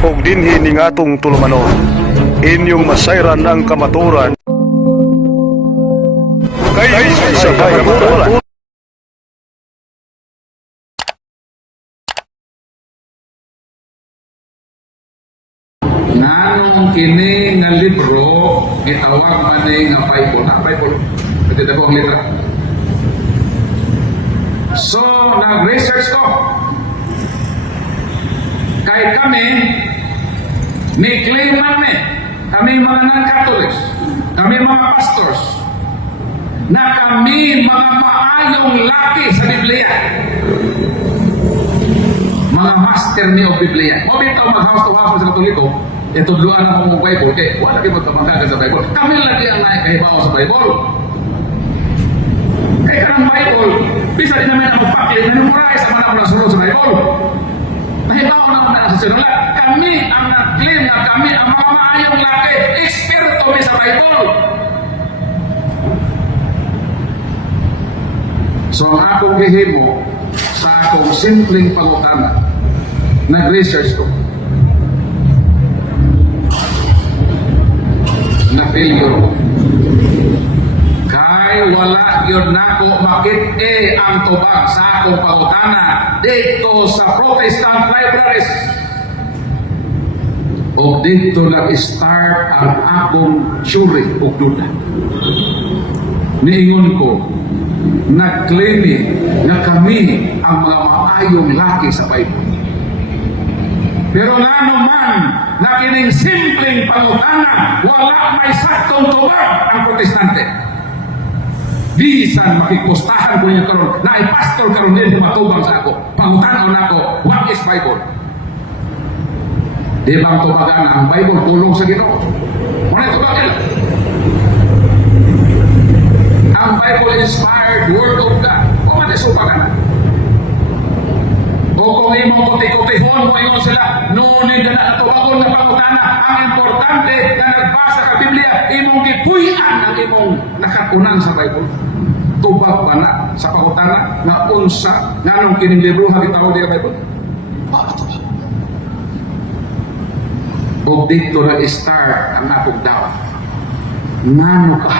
ug dinhi ning atong tulumanon. Inyong masayran ang kamaturan. Kay sa kamaturan. Nganong kini nga libro gitawag man nga Bible. Ang Bible, ito ko ang litra. So, nag-research ko. Kay kami, may claim namin, kami mga non-Catholics, kami mga pastors, na kami mga maayong laki sa Biblia. Mga master ni o Biblia. O bitaw mag-house to house sa Katoliko, itudluan ang mga Bible, kaya wala kayo magkamantagan sa Bible. Kami lagi ang naikahibaw sa Bible. Kaya ka ng Bible, bisa din namin ang pakli na memorize sa mga nasunod sa Bible. Nahibaw naman na sa sinulat. Kami ang nag-claim na kami ang mga maayong laki, eksperto mi sa Bible. So ang akong gihimo sa akong simpleng pangutana, nag-research ko. Na-failure. Kay wala yun nako makit ang tubag sa akong pangutana dito sa Protestant libraries. O dito nag-start ang akong suri o duda. Niingon ko, nag-claim na kami ang mga maayong laki sa Bible. Pero nga naman, na kining simpleng pangutana, wala may saktong tubag ang protestante. Bisan makikustahan ko niya karon na ay pastor karon din matubang sa ako. Pangutana na ako, what is Bible? Di bang tubagan ang Bible tulong sa Ginoo? Muna tubagan lang. Ang Bible inspired word of God. O man isubagan na. O kung imo kuti-kutihon mo ingon sila, nunid na natubagon na pangutana, ang importante na nagbasa ka Biblia, imong gipuy-an ang imong nakatunan sa Bible. Tubag pa na sa pangutana nga unsa nganong kining libro hagitaw di Bible. Tubag. O dito na start ang akong daw. Ngano ka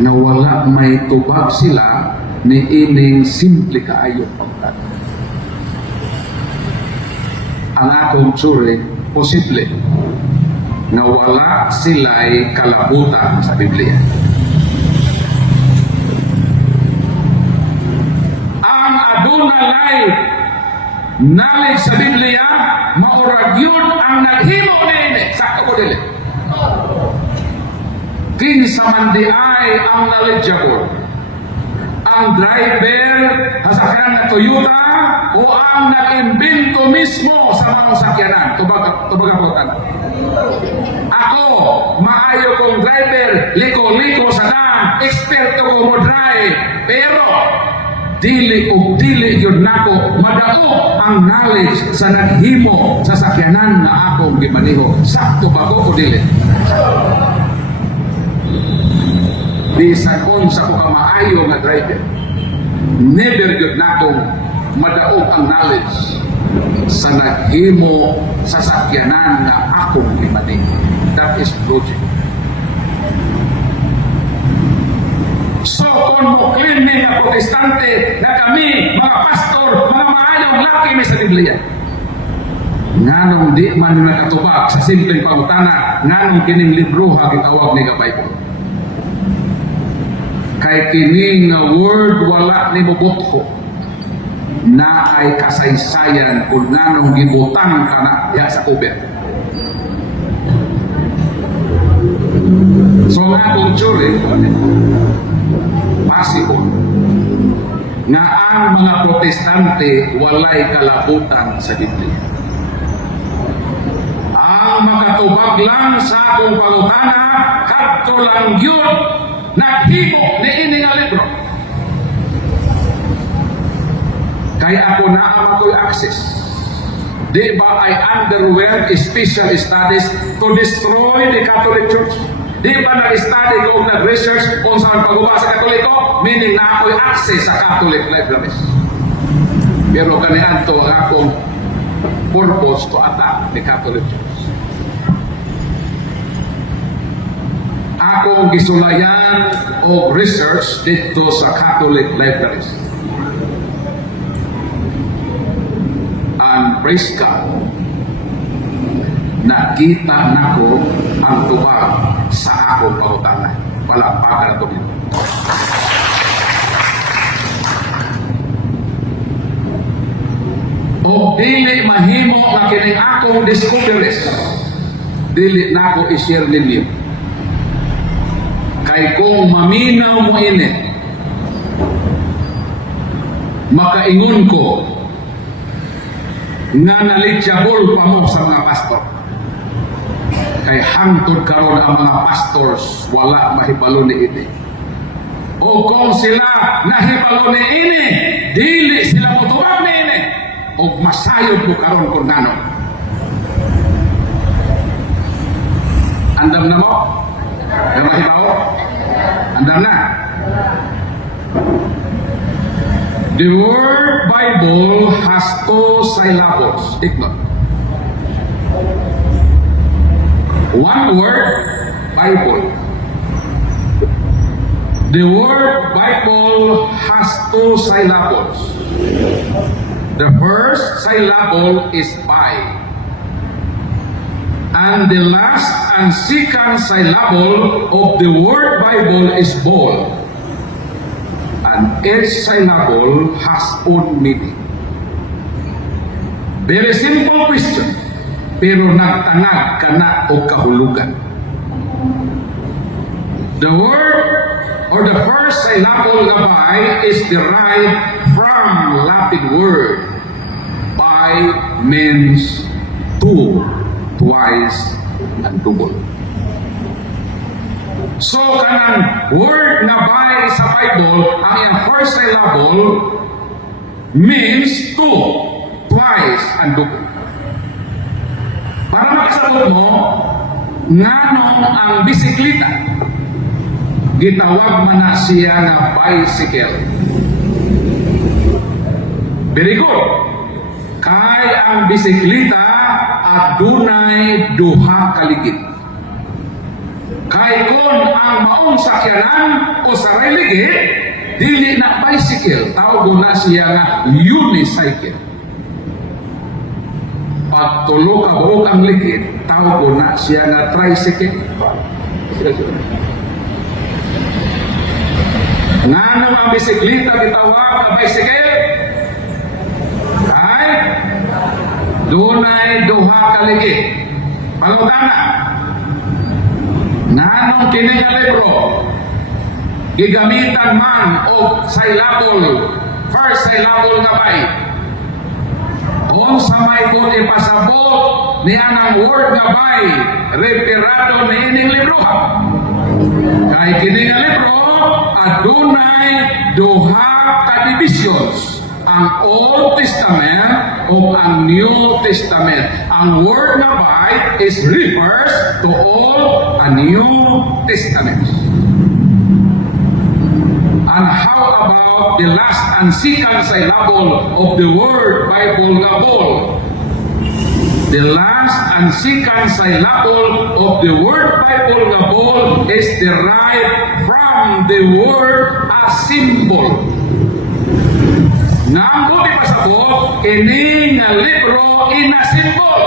na wala may tubag sila ni ining simple kaayong pangutana. Ang akong suri, posible na wala sila'y kalabutan sa Biblia. Ang adunay knowledge sa Biblia, maurag yun ang naghimo nini. Sakto ko dili. Kinsa man di ay ang knowledgeable. Ang driver, sasakyan na Toyota, o ang nag-imbento mismo sa mga sakyanan. Tubag-abutan. Ako, maayo kong driver, liko-liko sa daan, eksperto ko mo drive, pero dili yun nako madao ang knowledge sa naghimo sa sakyanan na akong gimaniho. Sakto ba ko o dili? Bisan unsa ko ka maayo nga driver, never yun nako madaog ang knowledge sa naghimo sa sakyanan na akong gimaniho. That is logic. So, kung mo claim na protestante na kami, mga pastor, mga maayong laki may sa Biblia, nganong di man nakatubag sa simpleng pangutana, nganong kining libro hagitawag ni Bible. Kay kining word wala ni mubutko na ay kasaysayan kung nganong gibutang ka na ya sa cover. So, nga kong tsuri, possible nga ang mga protestante walay kalabutan sa Biblia. Ang makatubag lang sa akong pangutana, kadto lang yun naghimo ni ini nga libro. Kaya ako na ang ako'y access. Di ba I underwent special studies to destroy the Catholic Church? Di ba nag-study ko nag-research kung saan pagbuba sa Katoliko? Meaning na ako'y access sa Catholic libraries. Pero kanihan to ang akong purpose to attack the Catholic Church. Ako gisulayan o research dito sa Catholic libraries. And praise God, nakita nako ang tubag sa akong pangutanan. Palakpakan na ito. O dili mahimo nga kining akong discoveries, dili nako i-share ninyo. Kay kung maminaw mo ini, makaingon ko nga knowledgeable pa mo sa mga pastor. Kay hangtod karon ang mga pastors wala mahibalo ni ini. O kung sila nahibalo ni ini, dili sila motubag ni ini. O masayod mo karon kung nano. Andam na mo? Mahibaw? Andam na? The word Bible has two syllables. Take note. One word, Bible. The word Bible has two syllables. The first syllable is by. And the last and second syllable of the word Bible is bol. And each syllable has own meaning. Very simple question, pero nagtangag ka na o kahulugan. The word or the first syllable na by is derived from Latin word. By means two, twice, and double. So, kanang word na by sa Bible, ang iyang first syllable means two, twice, and double. Para makasagot mo, nganong ang bisikleta, gitawag man na siya na bicycle. Very good. Kay ang bisikleta adunay duha ka ligid. Kay kon ang maong sakyanan o saray ligid, dili na bicycle, tawag na siya nga unicycle. Pag tulo ka buok ang ligid, tawag na siya nga tricycle. Nganong ang bisikleta gitawag nga bicycle? Kay dunay duha ka ligid. Pangutana, nganong kini nga libro gigamitan man og syllable, first syllable nga bay? Unsa may kung ipasabot niya ng word nga bay, referado na ining libro. Kay kini nga libro adunay duha ka divisions, ang Old Testament o ang New Testament. Ang word na by is refers to Old and New Testament. And how about the last and second syllable of the word Bible nga bol? The last and second syllable of the word Bible nga bol is derived from the word a symbol. Nga ang buti pasabot, ini nga libro ina symbol.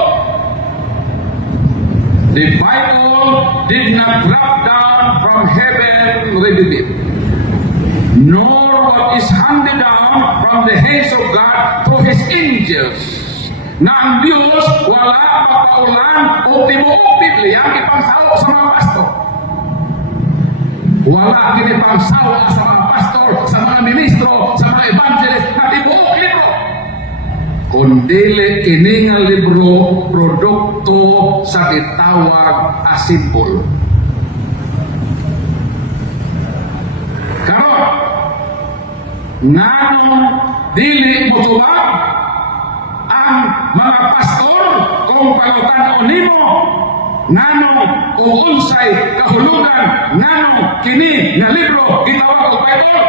The Bible did not drop down from heaven ready-made, nor what is handed down from the hands of God to His angels. Na ang Diyos wala mapaulan o tibuok Biblia ang ipangsawa sa mga pastor. Wala kinipangsawa sa mga pastor, sa mga ministro, sa mga evangelist na tibuok libro. Kundili kini nga libro produkto sa gitawag a symbol. Karon, nganong dili mo tuwag ang mga pastor kung pangutan-on nimo nganong o unsay kahulugan nganong kini nga libro gitawag og Bible?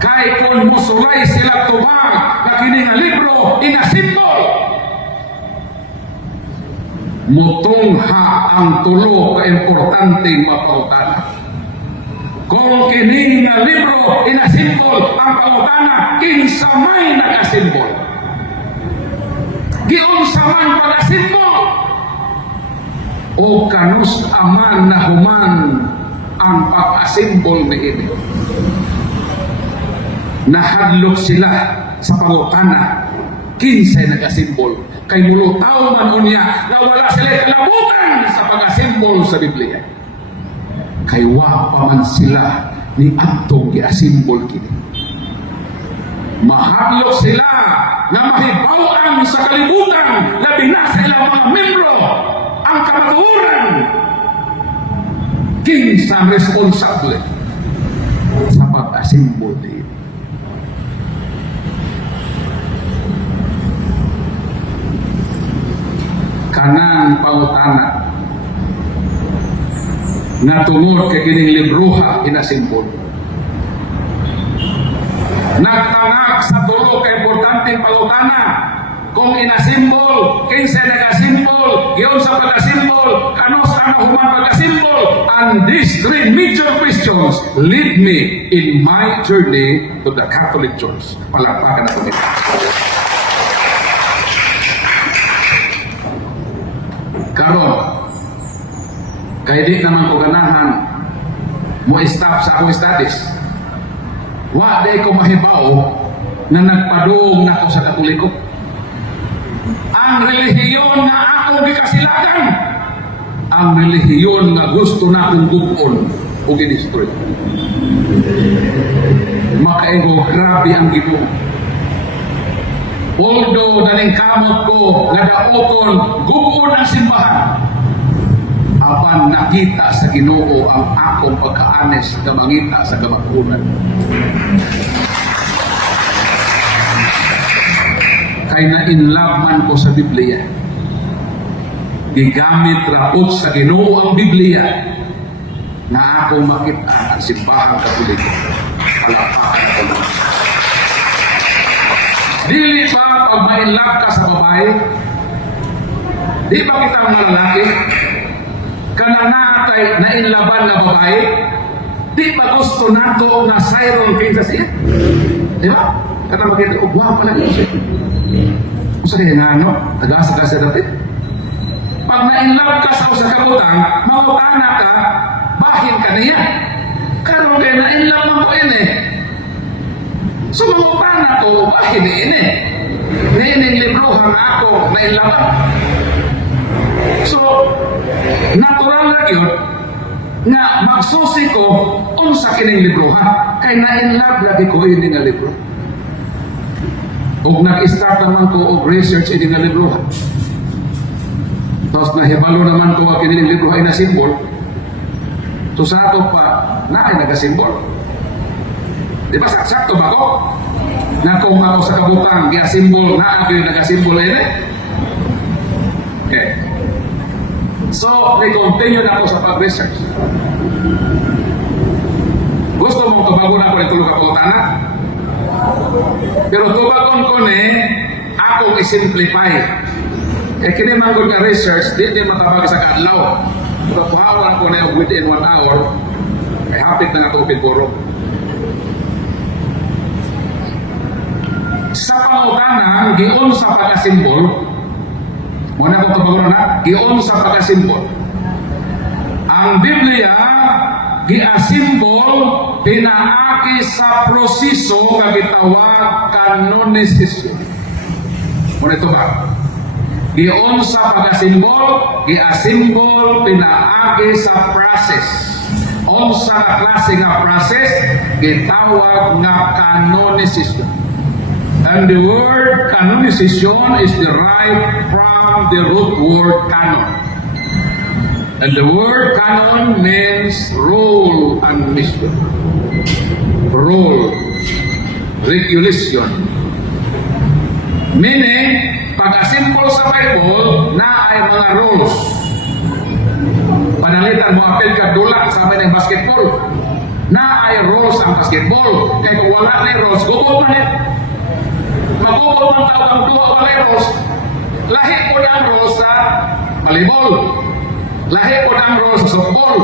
Kay kung musulay sila tubag na kini nga libro ina symbol, mutungha ang tulo ka importanteng mapangutana. Kung kini nga libro inasimbol ang pangutana, kinsa may nakasimbol. Giunsa man pag-asimbol o kanus aman na human ang pag-asimbol ni ini. Nahadlok sila sa pangutana, kinsay nag-asimbol. Kay mulutaw man unya na wala sila kalabutan sa pag-asimbol sa Biblia. Kay wa pa man sila ni atong gi-asimbol kini. Mahadlok sila na mahibaw-an sa kalibutan, labi na sa ilang mga membro ang kamatuoran. Kinsa responsable sa pag-asimbol ni kanang pangutana na tungod kay kining libruha inasimbol. Nagtangak sa tulo ka importanteng pangutana. Kung inasimbol, kinsa nag-asimbol, giyon sa pag-asimbol, kanos ang human pag-asimbol. And these three major questions lead me in my journey to the Catholic Church. Palapakan ako nito. Karon, kaya di naman ko ganahan mo stop sa akong studies. Wa di ko mahibaw na nagpadung na ako sa Katoliko. Ang relihiyon na akong gikasilagan, ang relihiyon nga gusto na akong gubon o gidestroy. Makaingo, grabe ang Ginoo. Although naning kamot ko nga daoton gubon ang simbahan, apan nakita sa Ginoo ang akong pagkaanes na mangita sa kamakunan. Kay na-inlove man ko sa Biblia. Gigamit rapot sa Ginoo ang Biblia na akong makita ang simbahang Katoliko. Palapakan ako naman. Dili ba pag ma-inlove ka sa babae? Di ba kita mga lalaki? Kanana kay nainlaban na babae, di ba gusto nato na sayron kinsa siya? Di ba? Kata makita, wow pala yun siya. Gusto kaya nga ano, nag-asa ka siya dati. Pag nainlove ka sa usa ka butang, mangutana ka, bahin ka niya. Karon kaya nainlove mo ko ini. So mangutana ko, bahin ini. Niining libro hang ako nainlaban. So, natural na yun nga magsusi ko unsa kining libro ha kay na-inlove lagi ko ini nga libro. Ug nag-start naman ko og research ini nga libro ha. Tapos nahibalo naman ko ang kining libro ay na-simbol. So sa ato pa na ay nagasimbol. Di ba sakto ba ko? Na kung ako sa kabutang gi-simbol na ang nagasimbol ini. Okay. So, i-continue na ako sa pag-research. Gusto mong tubagon ako ng tulog ako tanak? Pero tubagon ko ni, akong i-simplify. Eh, kinimangod nga research, di matabag sa kaadlaw. Pagpahawan ko na within 1 hour, ay hapit na nga ito piguro. Sa pangutanang, giun sa pagkasimbol, muna kong tubagon na, giun sa pagkasimbol. Ang Biblia, giasimbol, pinaaki sa proseso nga gitawag kanonisisyon. Muna ito ba? Giun sa pagkasimbol, giasimbol, pinaaki sa process. Unsa nga klase nga process, gitawag nga kanonisisyon. And the word canonization is derived from the root word canon. And the word canon means rule and mission. Rule, regulation. Meaning, pag-asimbol sa Bible, na ay mga rules. Panalitan mo apel ka dulak sa amin ng basketball. Na ay rules ang basketball. Kaya kung wala na rules, gubot na magubot ang tao ang duwa walay rules. Lahi ko na ang rules sa volleyball. Lahi po ang role sa softball.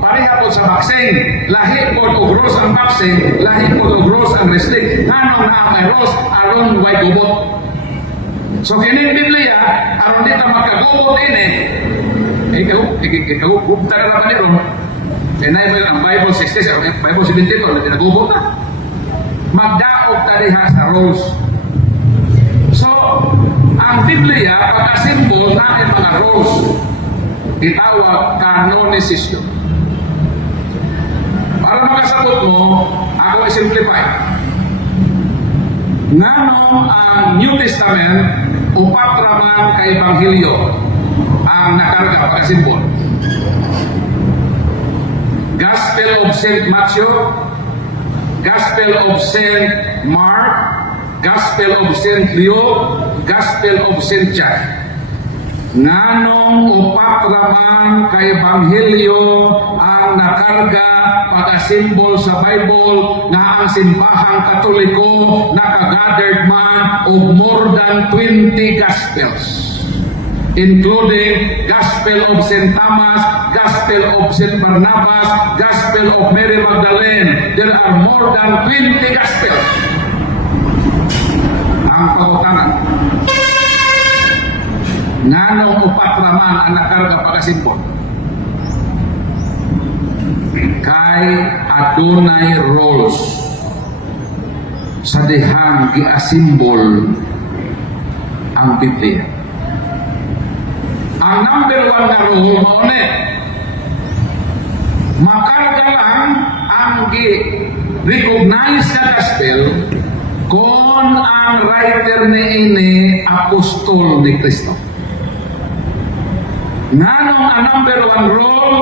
Pareha po sa boxing. Lahi po og role ang boxing. Lahi po og role ang wrestling. Anong na may role aron way gubot. So kining Biblia, aron dito magkagubot ini. Ikaw, tara naman ni Ron. Kaya na ang Bible 60, ang Bible 17, hindi nagubot na. Magdaog taliha sa roles. So, ang Biblia, pagka-symbol na ang mga roles, itawag canonicism. Para makasabot mo, ako ay simplify. Nganong ang New Testament, upat raman kay Ebanghelyo, ang nakarga pagka-symbol. Gospel of St. Matthew, Gospel of St. Mark, Gospel of St. Luke, Gospel of St. John. Nganong upat raman kay Ebanghelyo ang nakarga pagka-symbol sa Bible nga ang simbahang Katoliko nakagathered man of more than 20 Gospels, including Gospel of St. Thomas, Gospel of St. Barnabas, Gospel of Mary Magdalene. There are more than 20 Gospels. Ang pangutangan, nganong upat raman ang nakarga pagka-symbol? Kay adunay roles sa dihang giasimbol ang Biblia. Ang number one na rule mo makarga lang ang recognize na gospel kung ang writer ni ini apostol ni Kristo. Nganong ang number one rule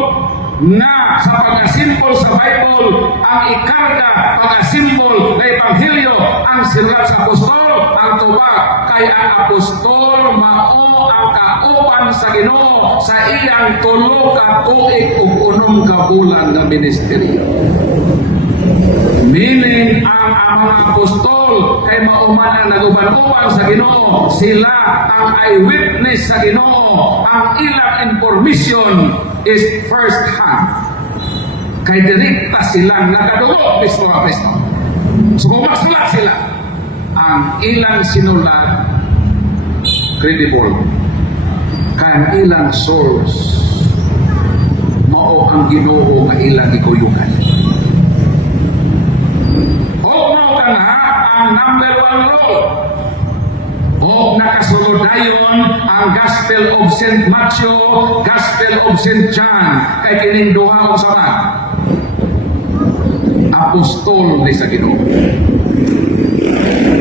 na sa pag-asimbol sa Bible ang ikarga pag-asimbol ng Ebanghelyo ang silat sa apostol ang tubag kay ang apostol mao ang kauban sa Ginoo sa iyang tulo ka tuig ug unong ka bulan nga ministeryo. Meaning ang mga apostol kay mauman ang naguban-uban sa Ginoo, sila ang eyewitness sa Ginoo. Ang ilang information is first hand. Kay direkta silang nakadugo mismo ang Kristo. So kung masulat sila, ang ilang sinulat credible. Kay ang ilang source mao ang Ginoo nga ilang gikuyugan. Ang number one rule o nakasulod dayon ang Gospel of St. Matthew, Gospel of St. John kay kining duha og sama apostol ni sa Ginoo.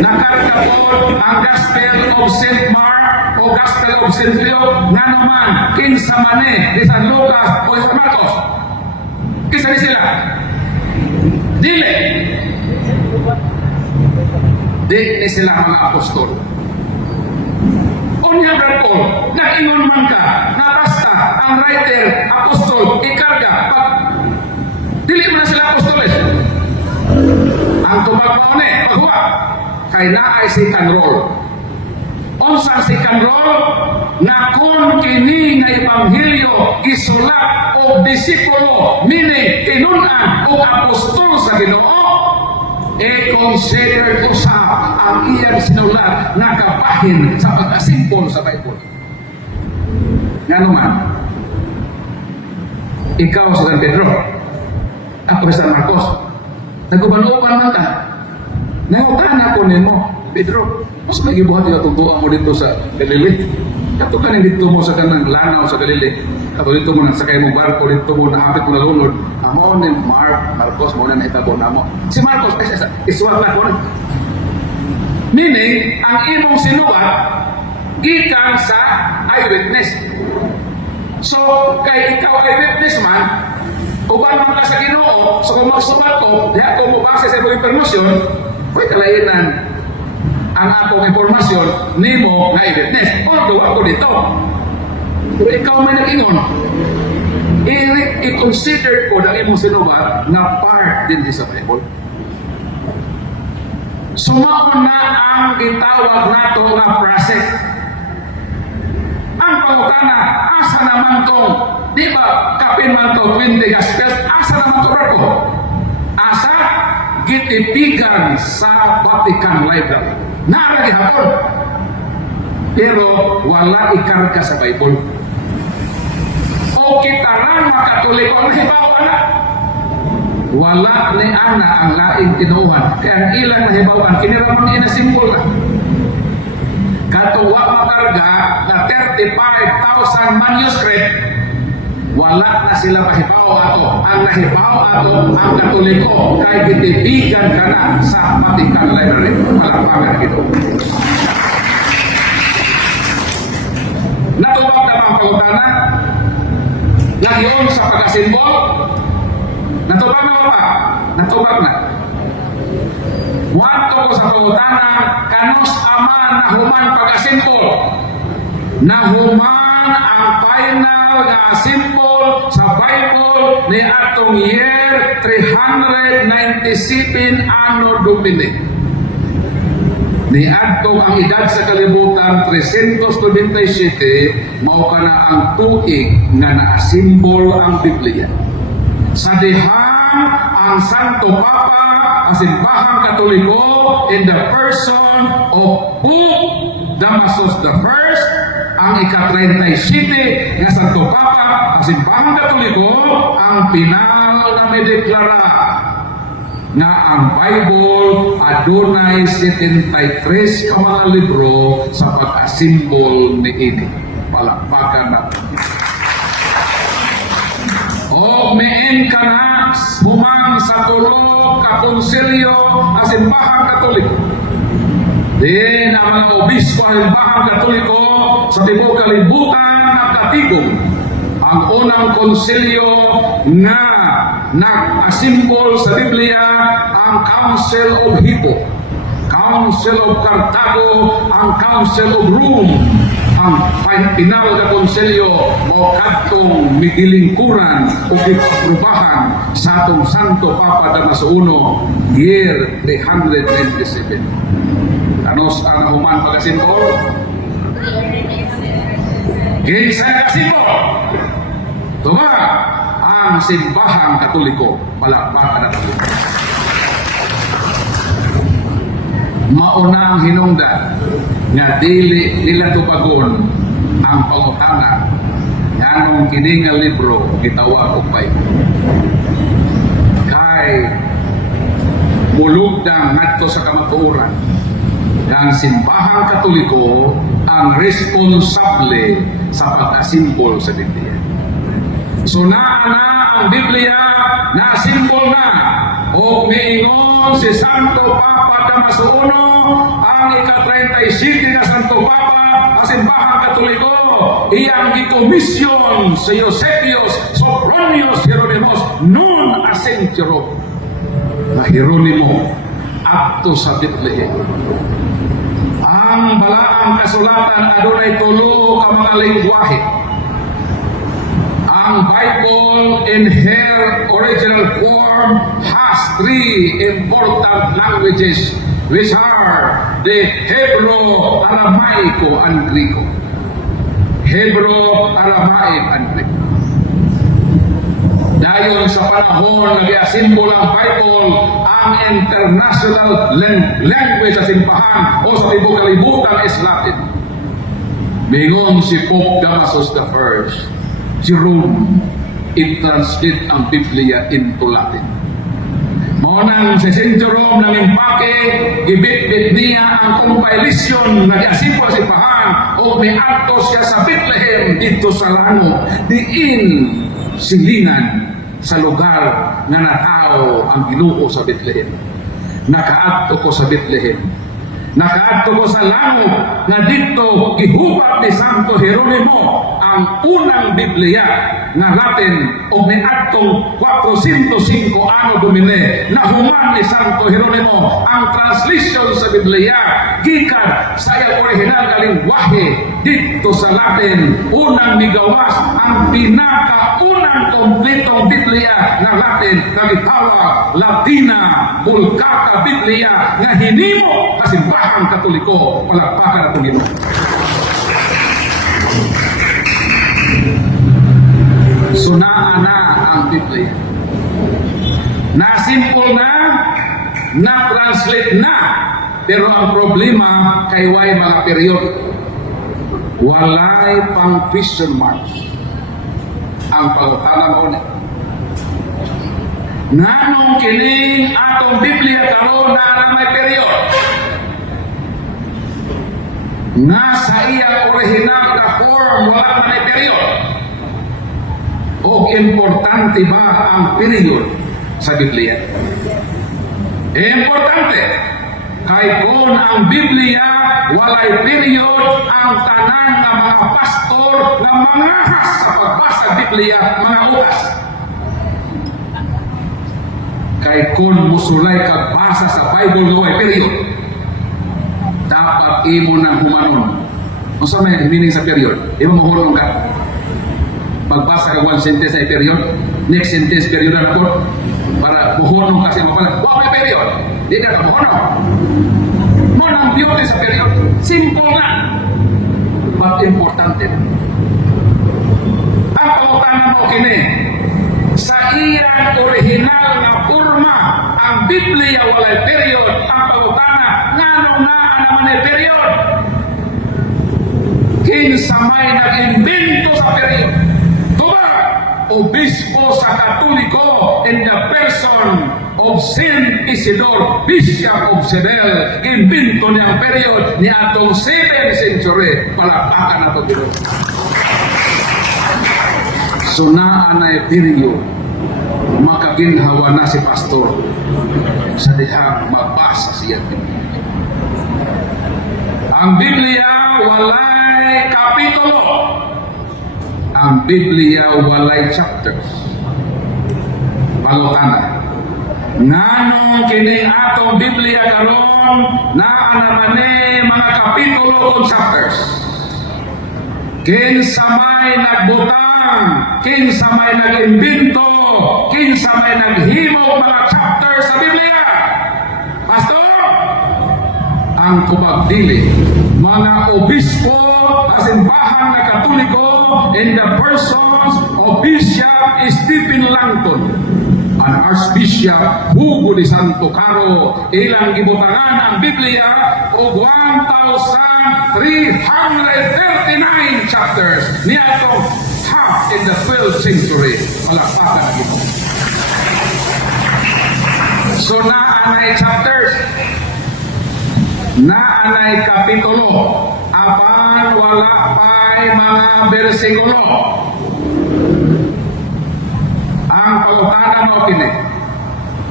Nakarkapod ang Gospel of St. Mark o Gospel of St. Luke nga naman kinsa mane ni San Lucas o San Marcos. Kinsa ni sila? Dili ni sila mga apostol. Unya brad ko, nag-ingon man ka, na basta ang writer, apostol, ikarga, pag dili mo na sila apostoles. Ang tubag mo ni, paghuwa, kay naay second role. Unsang second role, na kung kini nga Ebanghelyo isulat o disipulo, meaning tinunan o apostol sa Ginoo, i-consider usap ang iyang sinulat na kabahin sa pag-asimpol sa Bible. Nga naman, ikaw sa San Pedro, ako sa San Marcos, naguban-uban man ta. Nangutan ako nimo, Pedro, mas may gibuhat yung tutuan mo dito sa Galilee. Kato ka dito mo sa kanang lanaw sa Galilee. Kato dito mo nagsakay mo barko, dito mo nahapit mo na lunod. Amo ni Marcos, mo na naitabo na mo. Si Marcos, isuwag na ko na. Meaning, ang imong sinubat, gikan sa eyewitness. So, kay ikaw eyewitness man, uban man ka sa Ginoo, so kung magsumat ko, diha ko mo base sa ibang information, may kalainan ang akong informasyon nimo nga eyewitness. Although ako dito. Pero ikaw may nag-ingon. I-consider ko na imong sinubat na part din sa Bible. Sumaon na ang gitawag nato nga process. Ang pangutana, na to 20 Gospels, asa naman to ko? Asa? Gitipigan sa Vatican Library. Naaragi hapon. Pero wala ikarga sa Bible. O kita lang makatoliko ang nahibawa na. Wala ni ana ang laing tinuuhan. Kaya ang ilang nahibawan, kiniramang inasimbol na. Katuwa makarga na 35,000 manuscript, wala na sila mahibaw ato. Ang nahibaw ato, ang Katoliko, kay gitibigan ka na sa Vatican Library. Malakpagan ito. Natubag na mga pagutana, lagiyon sa pagkasimbol, natubag na ba? Natubag na. Wato ko sa pagutana, kanos ama na human pagkasimbol, na human ang final nga symbol sa Bible ni atong year 397 Anno Domini. Ni atong ang edad sa kalibutan 397 mao kana ang tuig nga naasimbol ang Biblia. Sa dihang ang Santo Papa ang simbahang Katoliko in the person of Pope Damasus I, ang ika-37 nga Santo Papa ang simbahang Katoliko ang pinal na may deklara nga ang Bible adunay 73 ka mga libro sa pag-asimbol ni ini. Palakpakan natin. O meen ka na humang sa tulo ka konsilyo ang simbahang Katoliko. Din ang mga obispo ang simbahang Katoliko sa tibuok kalibutan at katigong ang unang konsilyo nga nag-asimbol sa Biblia ang Council of Hippo, Council of Cartago, ang Council of Rome, ang pinal na konselyo o katong migilingkuran o giprubahan sa atong Santo Papa Damaso I, year 397. Anos ang human pagasimbol? Kinsa kasimbol? Tuma, ang simbahang Katoliko, palakpakan na Katoliko. Mauna ang hinungdan nga dili nila tubagon ang pangutana nganong kini nga libro gitawag og Bible. Kay mulugdang ngadto sa kamatuoran nga ang simbahang Katoliko ang responsable sa pag-asimbol sa Biblia. So na ang Biblia na simbol na o miingon si Santo Papa Damaso I ang ika-37 na Santo Papa ang simbahang Katoliko iyang gikomisyon sa Eusebius Sophronius Hieronymos nun a century na Hieronimo adto sa Bethlehem. Ang balaang kasulatan adunay tulo ka mga lengguwahe. Ang Bible in her original form has three important languages which are the Hebrew, Aramaico, and Greco. Hebrew, Aramaic, and Greek. Dayon sa panahon nag-asimbol ang Bible ang international language sa simbahan o sa tibuok kalibutan is Latin. Mingon si Pope Damasus I, Jerome, i-translate ang Biblia into Latin. Maunang si Saint Jerome nang impake, gibit-bit niya ang compilation nag-asimbol sa simbahan o may adto siya sa Bethlehem dito sa Lano, diin silingan sa lugar nga natao ang Ginoo sa Bethlehem. Nakaadto ko sa Bethlehem. Nakaadto ko sa Lano nga dito gihubat ni Santo Hieronimo ang unang Biblia nga Latin o may atong 405 Anno Domini na human ni Santo Hieronimo ang translation sa Biblia gikan sa iyang original nga lengguwahe dito sa Latin unang migawas ang pinakaunang kompletong Biblia nga Latin nga gitawag Latina Vulgata Biblia nga hinimo sa simbahang Katoliko. Palakpakan atong Ginoo. So na na ang Biblia. Na-simple na-translate na, pero ang problema kay way mga period. Walay pang question mark. Ang pagtana mo ni. Nanong kining atong Biblia karon na may period. Nga sa iyang original na form wala man ay period. O importante ba ang period sa Biblia? Importante. Kay kung ang Biblia walay period, ang tanan ng mga pastor na mangahas sa pagbasa sa Biblia, mga utas. Kay kung musulay ka basa sa Bible na walay period, dapat imo nang humanon. Kung saan may meaning sa period, imo mahulong ka. Pagbasa ka one sentence ay period, next sentence period na ako, para buhonong kasi mapala, wala may period. Di na ka buhonong. Manang beauty sa period. Simple na. But importante. Ang pautanan mo kini, sa iyang original na forma, ang Biblia walay period, ang pautanan, nganong na naman ay period. Kinsa may nag-invento sa period. Obispo sa Katoliko in the person of Saint Isidore, Bishop of Seville, imbento niyang period ni atong 7th century. Palakpakan na ito dito. So naanay period, makaginhawa na si pastor sa dihang magbasa siya. Ang Biblia walay kapitulo. Ang Biblia walay chapters. Pangutana. Nganong kining atong Biblia karon naa naman mga kapitulo o chapters. Kinsa may nagbutang, kinsa may nag-imbento, kinsa may naghimo mga chapters sa Biblia. Pastor, ang kubagdili, mga obispo sa simbahan na Katoliko in the persons of Bishop Stephen Langton and Archbishop Hugo de Santo Caro, ilang gibutangan ang Biblia o 1,339 chapters niya itong half in the 12th century. Malakpakan na ito. So naanay chapters, naanay kapitulo, apan wala pa'y mga bersikulo. Ang pagutanan mo kini,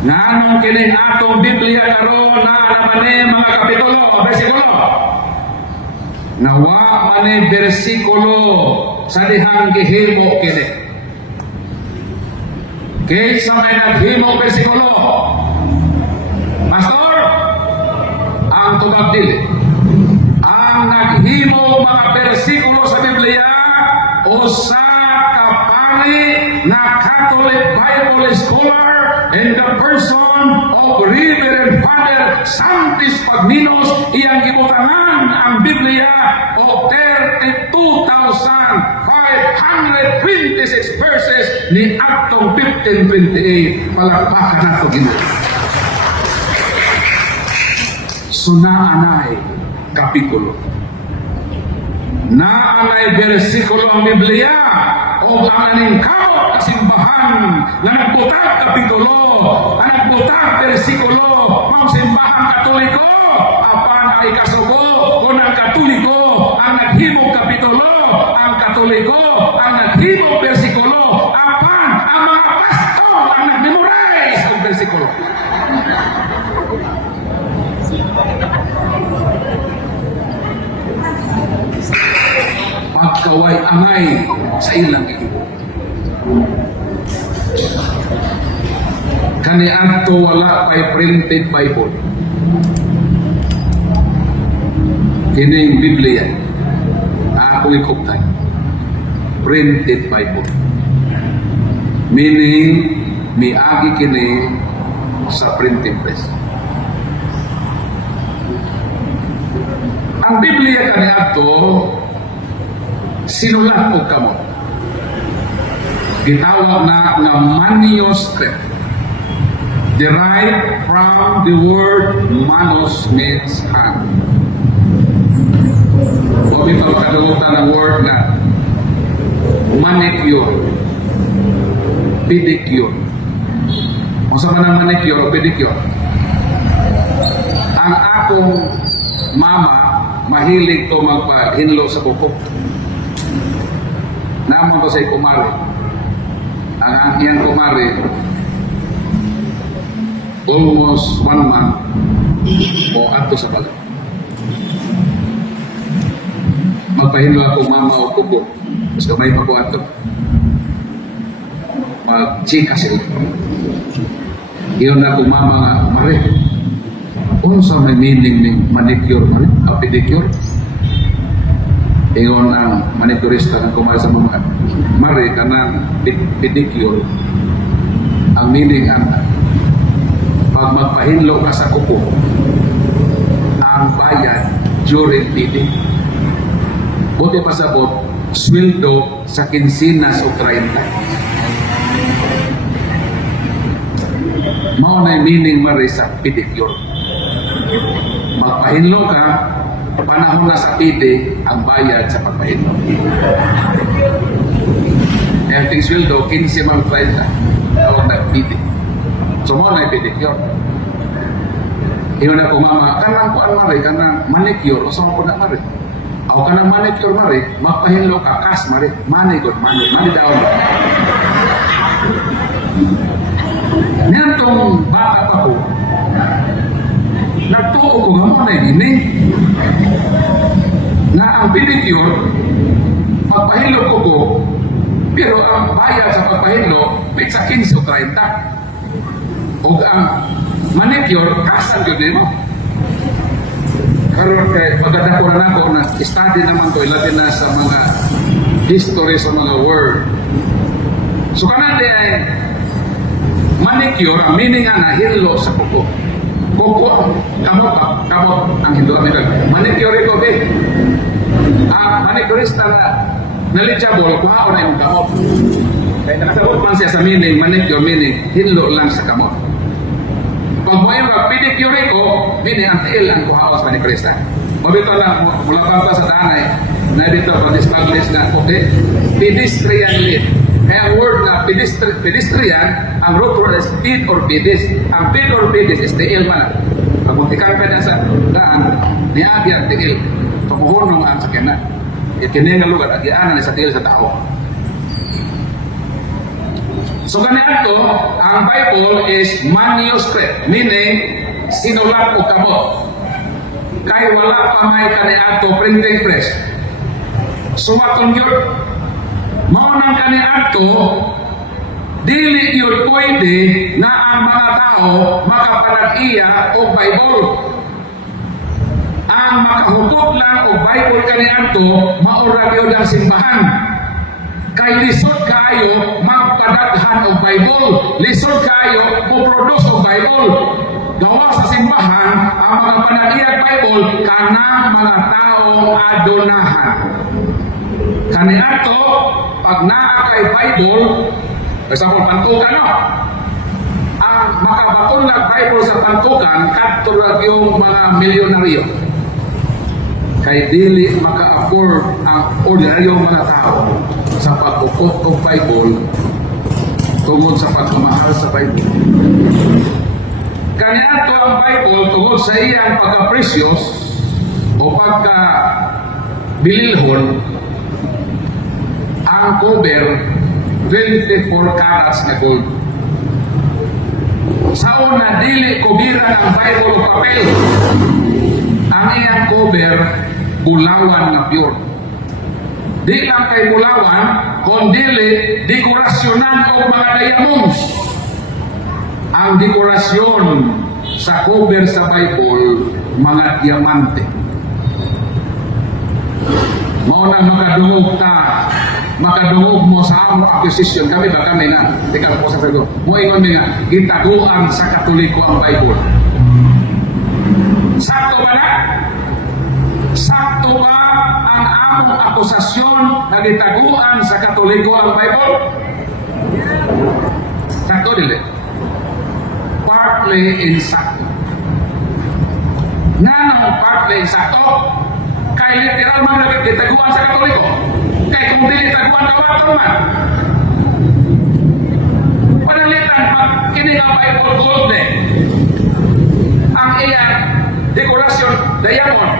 nganong kini atong Biblia karon na naman mga kapitulo o bersikulo. Nawa man bersikulo sa dihang gihimo kini. Kaysa may naghimo bersikulo, Pastor, ang tubagdili, ang naghimo mga bersikulo sa Biblia o sa kapari na Catholic Bible scholar in the person of Reverend Father Santis Pagninos, iyang gibutangan ang Biblia o 32,526 verses ni Actong 1528. Palakpakan nato Ginoo. So naanay kapitulo, naanay bersikulo ang Biblia o ang naningkamot na simbahan na nagbutang kapitulo, na nagbutang bersikulo, mga simbahan Katoliko, apan ay kasugo kung ang Katoliko ang naghimong kapitulo, ang Katoliko ang naghimong bersikulo, apan ang mga pastor ang nag-memorize ang bersikulo. Pagkaway angay sa ilang ibo. Kani adto wala pay printed Bible. Kining Biblia ako likuptan. Printed Bible. Meaning miagi kini sa printing press. Ang Biblia kani adto sinulat og kamot. gitawag na nga manuscript. Derived from the word manus means hand. Huwag ito makalimutan ng word na manicure, pedicure. Kung sa man ang manicure o pedicure, ang akong mama mahilig to magpahinlo sa kuko. Naman ko sa kumari. Ang iyang kumari, almost 1 month o ato sa bala. Magpahinlo ako mama o kuko. Mas kamay pa ko ato. Mag-chika sila. Iyon ako mama nga, Mare, kung sa may meaning ng manicure, Mare, o pedicure? Iyon ang manicurista ng kumari sa mga, Mare, kanang pedicure, ang meaning ang pag magpahinlo ka sa kuko, ang bayad during bidding. Buti pa sabot, sweldo sa kinsinas o 30. Mao na yung meaning mare sa pedicure. Magpahinlo ka, panahon na sa pide, ang bayad sa pagpahinlo. Kaya ting sweldo, 15 mang 30. Tawag na pide. So mo na pedicure. Iyon na ko mama, kanang kuan mare, kanang manicure, o sa ko na mare. Ako kanang manicure mare, magpahinlo ka, kas mare, money good, money daw. Niyantong bata pa ko, nagtuo ko nga mo na ini, na ang pedicure, magpahinlo ko, pero ang bayad sa pagpahinlo, sa 15 o 30. O ang manicure, kasan yun din mo. Karoon kay maganda ko na ako na study naman ko ilabi na sa mga history sa mga word. So kanandi ay manicure, ang meaning nga hinlo sa kuko. Kuko, kamot ang Hindu American. Manicure ito, be. Ang manicurista na knowledgeable, kuha ko na yung kamot. Kaya nakasabot man siya sa meaning, manicure meaning, hinlo lang sa kamot. Pag mo yung pedicure ko, meaning ang tiil ang kuha ko sa manicurista. Mabito lang, mula pa sa danay, na dito pag-establish na, okay, pedestrian lead. Kaya ang word na pedestrian, ang root word is ped or pedis. Ang ped or pedis is tiil man. Pag muntikan ka na sa daan, niagi ang tiil. Pamuhunong ang sakyanan. Ikining nga lugar, agianan sa tiil sa tao. So ganito, ang Bible is manuscript, meaning sinulat o kamot. Kay wala pa may kaniadto printing press. So matong yun, maunang kaniadto, dili yun pwede na ang mga tao makapanag-iya o Bible. Ang makahutot lang o Bible kaniadto, maurag yun ang simbahan. Kay lisod kayo magpadaghan og Bible, lisod kayo mo-produce og Bible. Gawa sa simbahan ang mga panagiyag Bible kanang mga taong adonahan. Kaniadto pag naa kay Bible, example pantukan no. Ang makabatunag Bible sa pantukan kadto yung mga milyonaryo. Kay dili maka-afford ang ordinaryong mga tao sa pagkukot ng Bible tungod sa pagkamahal sa Bible. Kaniadto ang Bible tungod sa iyang pagka-precious o pagka-bililhon, ang cover 24 carats na gold. Sa una, dili kubiran ang Bible o papel. Ang iyang cover, bulawan na pure. Di lang kay bulawan, kundi dekorasyonan o mga diamonds. Ang dekorasyon sa cover sa Bible, mga diamante. Maunang makadungog mo sa among acquisition. Kami na, tika po sa Pedro. Mo ingon nga, gitaguan sa Katoliko ang Bible. Sakto ba na? Sakto ba ang among akusasyon na gitaguan sa Katoliko ang Bible? insakto dili. Partly insakto. Nga nang partly insakto, kay literal man lagi ditaguan sa Katoliko. Kay kung dili taguan kawaton man. Panalitan pag kini nga Bible gold ang iya dekorasyon diamond.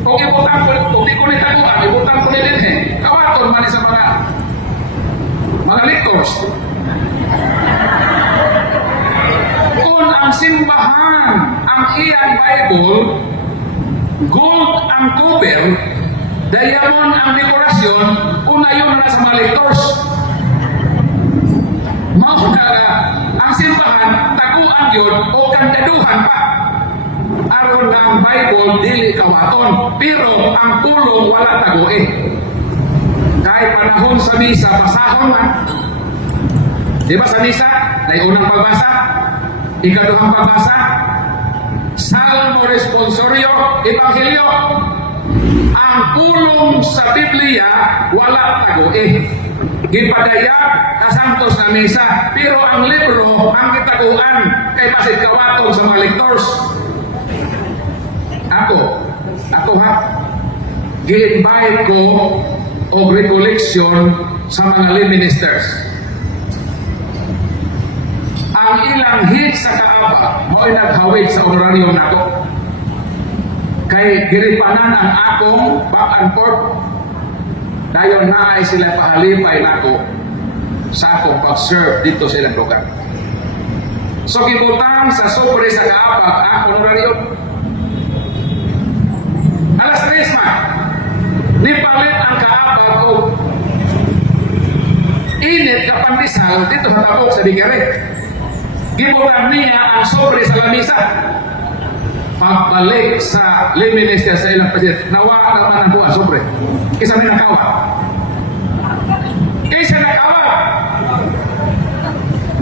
Kung ibutang ko, kung di ko nitaguan, ibutang ko nilin kawaton man sa mga lectors. Kung ang simbahan, ang iyang Bible, gold ang cover, diamond ang dekorasyon, una yun na sa mga lectors. Mauna ang simbahan, taguan yun o kandaduhan pa. Aron na ang Bible, dili kawaton, pero ang pulong wala taguin. Kahit panahon sa misa, basahon man. Di ba sa misa, ay unang pagbasa, ikaduhang pagbasa, Salmo Responsorio, Ebanghelyo. Ang pulong sa Biblia, wala taguin. Gipadayag sa santos na misa, pero ang libro, ang kitaguan, kay basit kawaton sa mga lectors. Ako ha, gi-invite ko o recollection sa mga lay ministers. Ang ilang hit sa kaaba, mo'y naghawid sa honorarium nako. Kay giripanan ang akong back and forth. Dayon na ay sila pahalipay nako sa akong pag-serve dito sa ilang lugar. So gibutang sa sobre sa kaabag ang honorarium. Alas 3 man, nipalit ang kaabag o init ka pandesal dito sa tabok sa Bigare. Gibutang niya ang sobre sa lamisa. Pagbalik sa lay minister sa ilang president, nawa naman ang buwan sobre. Kisa may nakawa. Kaysa nakawa.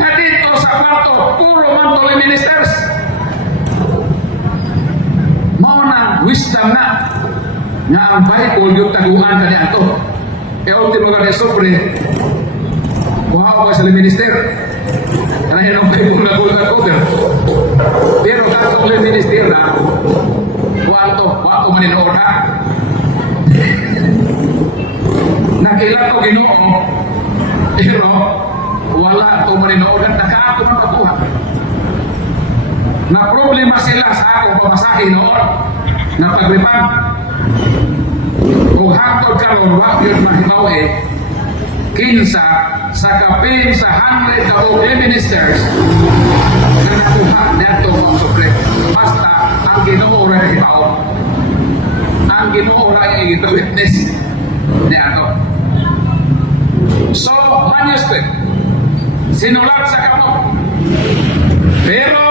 Na dito sa kwarto, puro man to lay ministers. Mao na wisdom na nga ang Bible yung taguan ka niya ito. E ultimo ka na sobre, kuhaw ka sa lay minister. Kaya ang Bible na bulan ko pero katong lay minister na wato maninood ha. Nakailan ko Ginoo pero wala to maninood at nakaako ng patuha. Na problema sila sa akong pamasahe noon na paglipan. Kung hangtod karon wa yun mahibaw kinsa sa kapin sa 100 ka lay ministers na nakuha niya ito ang sobre. Basta ang Ginoo rin hibaw. Ang Ginoo rin ito witness niya ito. So, manuscript. Sinulat sa kapot. Pero,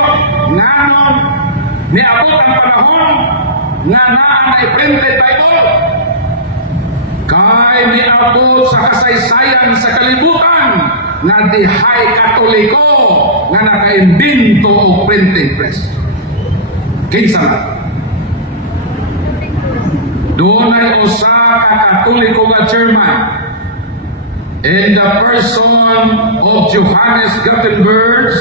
nganon, niabot ang panahon nga naan ay printed Bible. Kay niabot sa kasaysayan sa kalibutan nga dihay Katoliko nga nakaimbento o printing press. Kinsa na? Doon ay usa ka Katoliko nga chairman in the person of Johannes Gutenberg.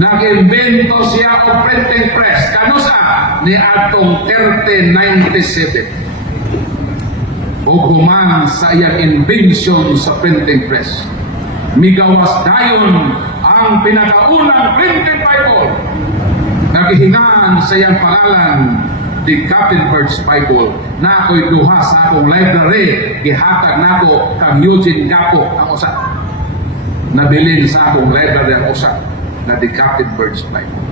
Nag-imbento siya o printing press. Kanusa ni atong 1397. O human sa iyang invention sa printing press. Migawas dayon ang pinakaunang printed Bible. Naghihingan sa iyang pangalan, the Gutenberg's Bible, na ako'y duha sa akong library, gihatag nako kang Eugene Gapo ang usa. Nabilin sa akong library ang usa na the Gutenberg's Bible.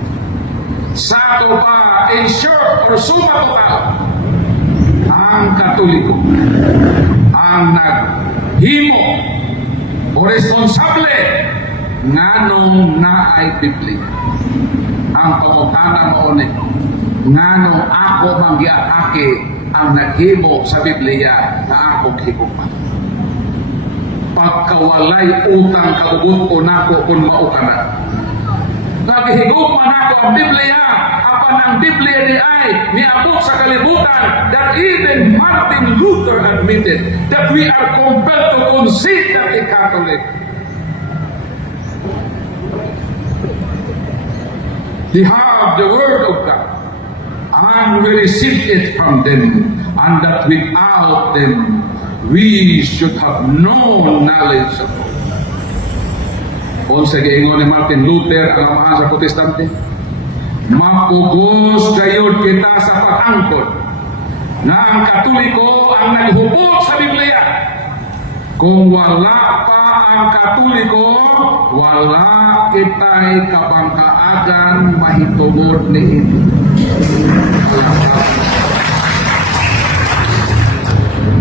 Sa ato pa, in short or suma total, ang Katoliko ang naghimo o responsable nganong na ay Biblia. Ang pangutana mo ni nganong ako manggiatake ang naghimo sa Biblia na akong higupan. Pagkawalay utang kabugot ko nako kung maukana. Naghihigugman ako ang Biblia, apan ang Biblia ni ay miabot sa kalibutan that even Martin Luther admitted that we are compelled to consider the Catholic. They have the word of God, and we receive it from them, and that without them we should have no knowledge of God. O sa giingon ni Martin Luther, ang amahan sa Protestante, mapugos gayud kita sa pag-angkon na ang Katoliko ang naghubog sa Biblia. Kung wala pa ang Katoliko, wala kita'y kabangkaagan mahitungod ni ito.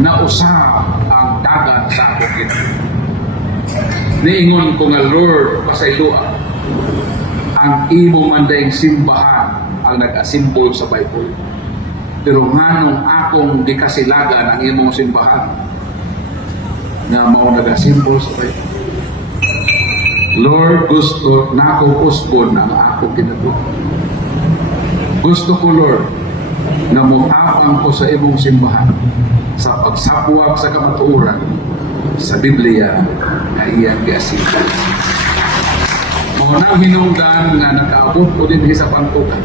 Nausap ang dagat sa bukid. Niingon ko nga, Lord, pasaylua, ang imo mandaing simbahan ang nag-asimbol sa Bible. Pero nganong akong di kasilagan ang imong simbahan na mao nag-asimbol sa Bible. Lord, gusto na akong usbon ang akong ginagawa. Gusto ko, Lord, na muapang ko sa imong simbahan sa pagsapwag sa kamatuoran sa Biblia na iyang giasimbol. Mao nang hinungdan nga nakaabot ko din sa pantukan.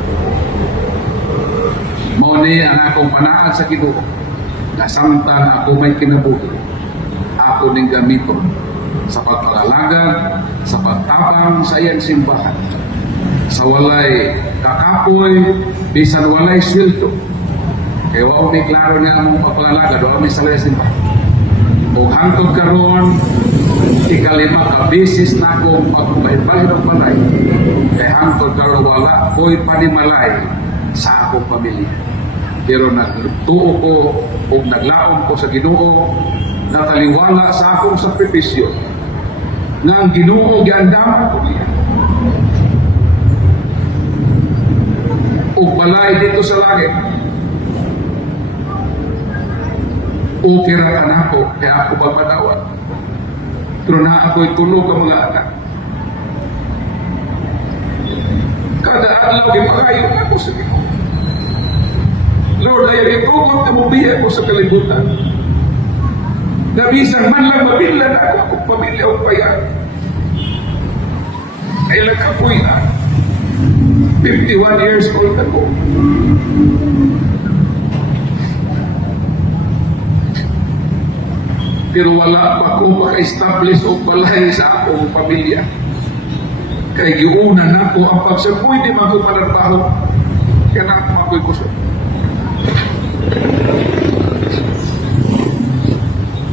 Mao ni ang akong panaan sa Ginoo na samtang ako may kinabuhi, ako ning gamiton sa pagpalalagan, sa pagtapang sa iyang simbahan, sa walay kakapoy, bisan walay sweldo. Kaya wao may klaro nga among pagpalalaga, wala may salay simbahan. O hangtod karon, ikalima ka beses na akong pagpapahit ng balay, kaya hangtod karon wala ko'y panimalay sa akong pamilya. Pero nagtuo ko o naglaom ko sa Ginoo, nataliwala sa akong sakripisyo na ang Ginoo giandaman ko niya. O balay dito sa langit, okay ra ka na ako, kaya ako pagpatawad. Pero na ako'y tulog ang mga anak. Kada adlaw gipakayo ako sa Ginoo. Lord, ayaw itugot na mubiya ko sa kalibutan. Nabisang man lang mabilan ako kung pamilya o payan. Kailan ka po na 51 years old ako. Pero wala pa akong maka-establish o balay sa akong pamilya. Kaya giunan ako ang pagsapoy di man ko panarbaho. Kaya na ako mako'y kusot.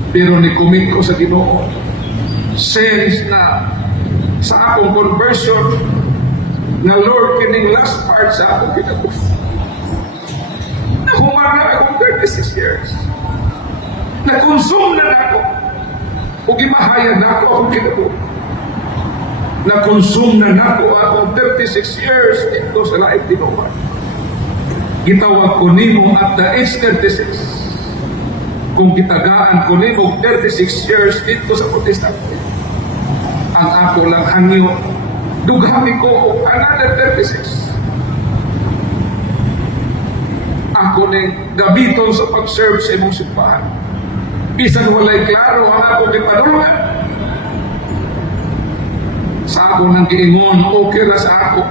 Pero ni-commit ko sa Ginoo, since na sa akong conversion, na Lord, kining last part sa akong ginagawa. Nahumaga akong 36 years. Nakonsume na ako. O gimahaya na ako akong ginagawa. Nakonsume na ako akong 36 years dito sa life Ginoo. Gitawag ko nimo at the age 36. Kung kitagaan ko nimo 36 years dito sa Protestante, ang ako lang hangyo, dughami ko another 36. Ako ni gabiton sa pag-serve sa imong simbahan. Bisan walay klaro ang ako gipadulungan. Sa ako nang giingon, okay ra sa ako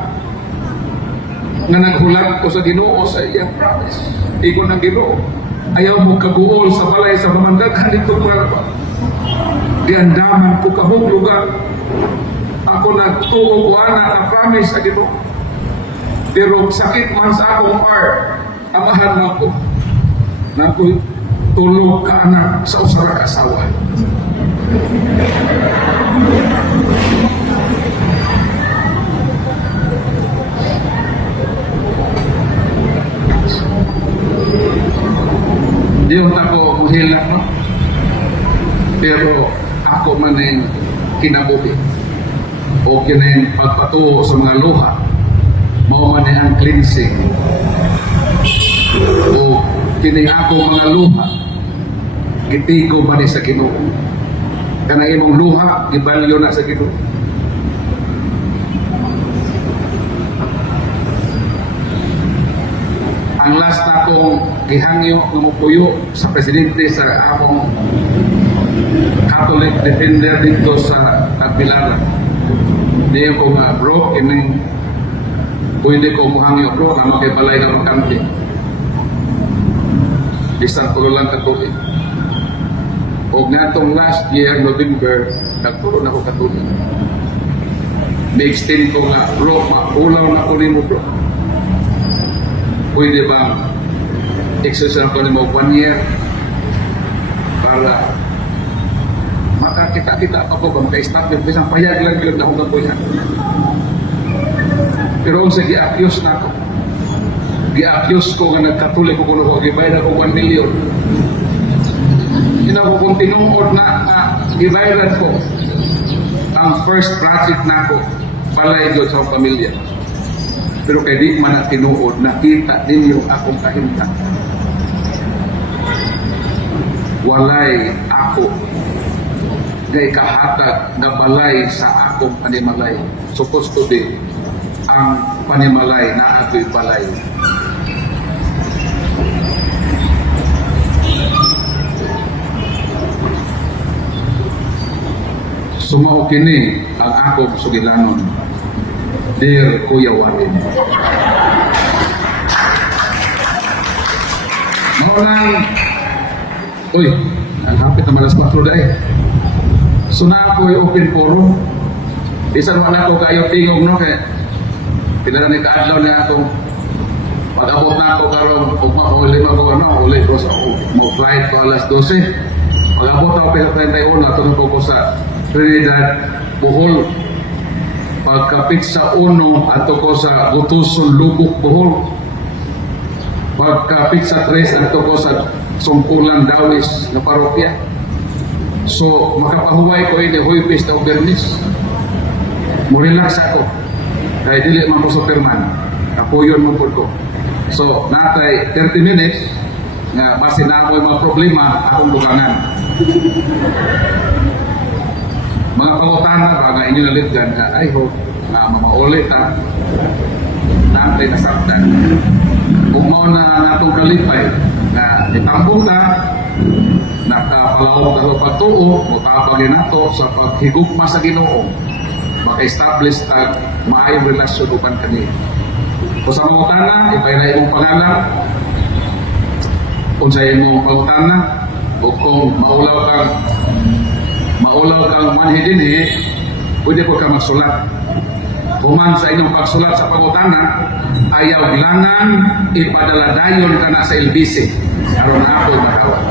nga naghulat ko sa Ginoo sa iyang promise. Igo ng Ginoo, ayaw mo kaguol sa balay sa mamandaghan dito maraba. Diandaman ko kahuglugan. Ako nagtuo ko ana promise sa Ginoo. Pero sakit man sa akong heart, amahan na ko. Na ko tulog ka anak sa usara ka asawa. Di ako muhilak, no? Pero ako man ang kinabuhi o kinang pagpatuo sa mga luha, mao man ang cleansing o kining ako mga luha, gitigo man sa Ginoo. Kanang imong luha, gibalyo na sa Ginoo. Ang last na akong gihangyo ng mupuyo sa presidente sa akong Catholic defender dito sa Tagbilaran. Di ko nga bro, kining Pwede ko muhangyo bro, na makibalay na makante. Bisan ko lang katuloy. O nga itong last year, November, nagturon ako katuloy. May-extend ko nga, bro, maulaw na ko ni mo bro. Pwede ba exercise ko ni mo 1 year para makakita-kita ako ba maka-establish isang payag lang yun na akong kabuyan. Pero kung sa gi-accuse na ako, gi-accuse ko nga nagkatuloy ko kung ako, gibayad ako 1 million. Hindi ako kung tinuod na gibayaran ko ang first project na ako, palay doon sa pamilya. Pero kaya di man na tinuod, nakita ninyo akong kahinta. Walay ako ngay kahatag na balay sa akong panimalay. Supposed to be ang panimalay na ako'y balay. Sumao kini ang akong sugilanon. Dear Kuya Warin. Maulang, uy, ang hapit na malas 4 dahil. So na ako yung open forum. Isa naman ako kayo tingog no kaya pinala ni kaadlaw niya akong pag-abot na ako karon uli ko uli ko sa mo flight ko alas 12. Pag-abot ako pero 31 natulog ko sa Trinidad, Bohol. Pagkapit sa uno ato ko sa Gutuson, Lubuk, Bohol. Pagkapit sa 3 ato ko sa Sungkulan, Dawis na parokya. So, makapahuway ko ini Huwebes na Bernis. Mo-relax ako. Kaya dili man ko Superman. Kapuyon mo po ko. So, natay 30 minutes nga base na ako yung mga problema akong bukangan. Mga pangutana ba nga inyo nalitgan nga I hope nga mamaulit natay nasaktan. Kung mao na natong kalipay na itambong ta nakapalawag na pagtuo, mutabagin nato sa paghigugma sa Ginoo, maka-establish tag maayong relasyon upan kani. Kung sa mga utana, ipay na imong pangalan, kung sa imong pangutana, o kung maulaw kang manhidinhi, pwede po ka magsulat. Kuman sa inyong pagsulat sa pangutana, ayaw bilangan, ipadaladayon ka na sa LBC. Aron na ako matawag.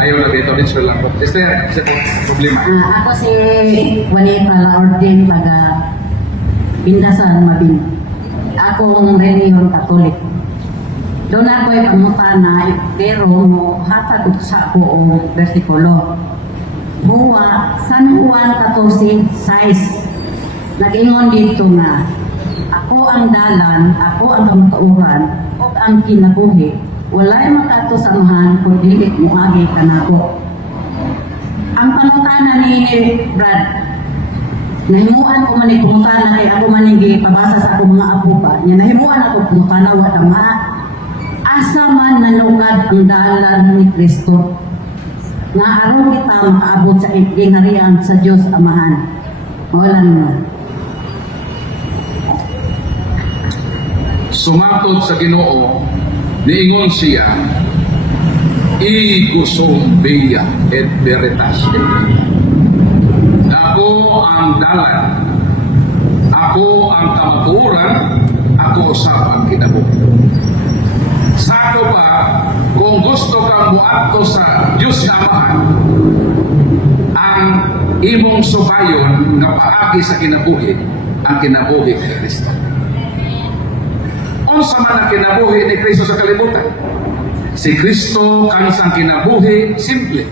Ayaw na dito, dito lang. Esther, isa po, problema. Ako si Juanita Laordin, taga Pindasan, Mabin. Ako ang reliyon Katolik. Doon ako ay pangutana, pero hatag sa ako ang versikulo. San Juan 14:6. Nag-ingon dito na, ako ang dalan, ako ang kamatuuran, o ang kinabuhi. Walay makatosamahan kung dili mo agi kanako. Ang pangutana ni Brad, nahimuan ko man pangutana kay ako manigi pabasa sa akong mga apo pa. Nya nahimuan ako pangutana wa tama. Asa man nanugad ang dalan ni Kristo. Nga aron kita makaabot sa gingharian sa Dios Amahan. Mawalan mo. Sumatod sa Ginoo, niingon siya, igusong biya et veritas et vita. Ako ang dalan, ako ang kamaturan, ako usap ang kinabuhi. Sako pa, kung gusto kang muadto sa Diyos na Amahan, ang imong subayon nga paagi sa kinabuhi, ang kinabuhi ni Kristo. Unsa man ang kinabuhi ni Kristo sa kalibutan? Si Kristo kansang kinabuhi, simple.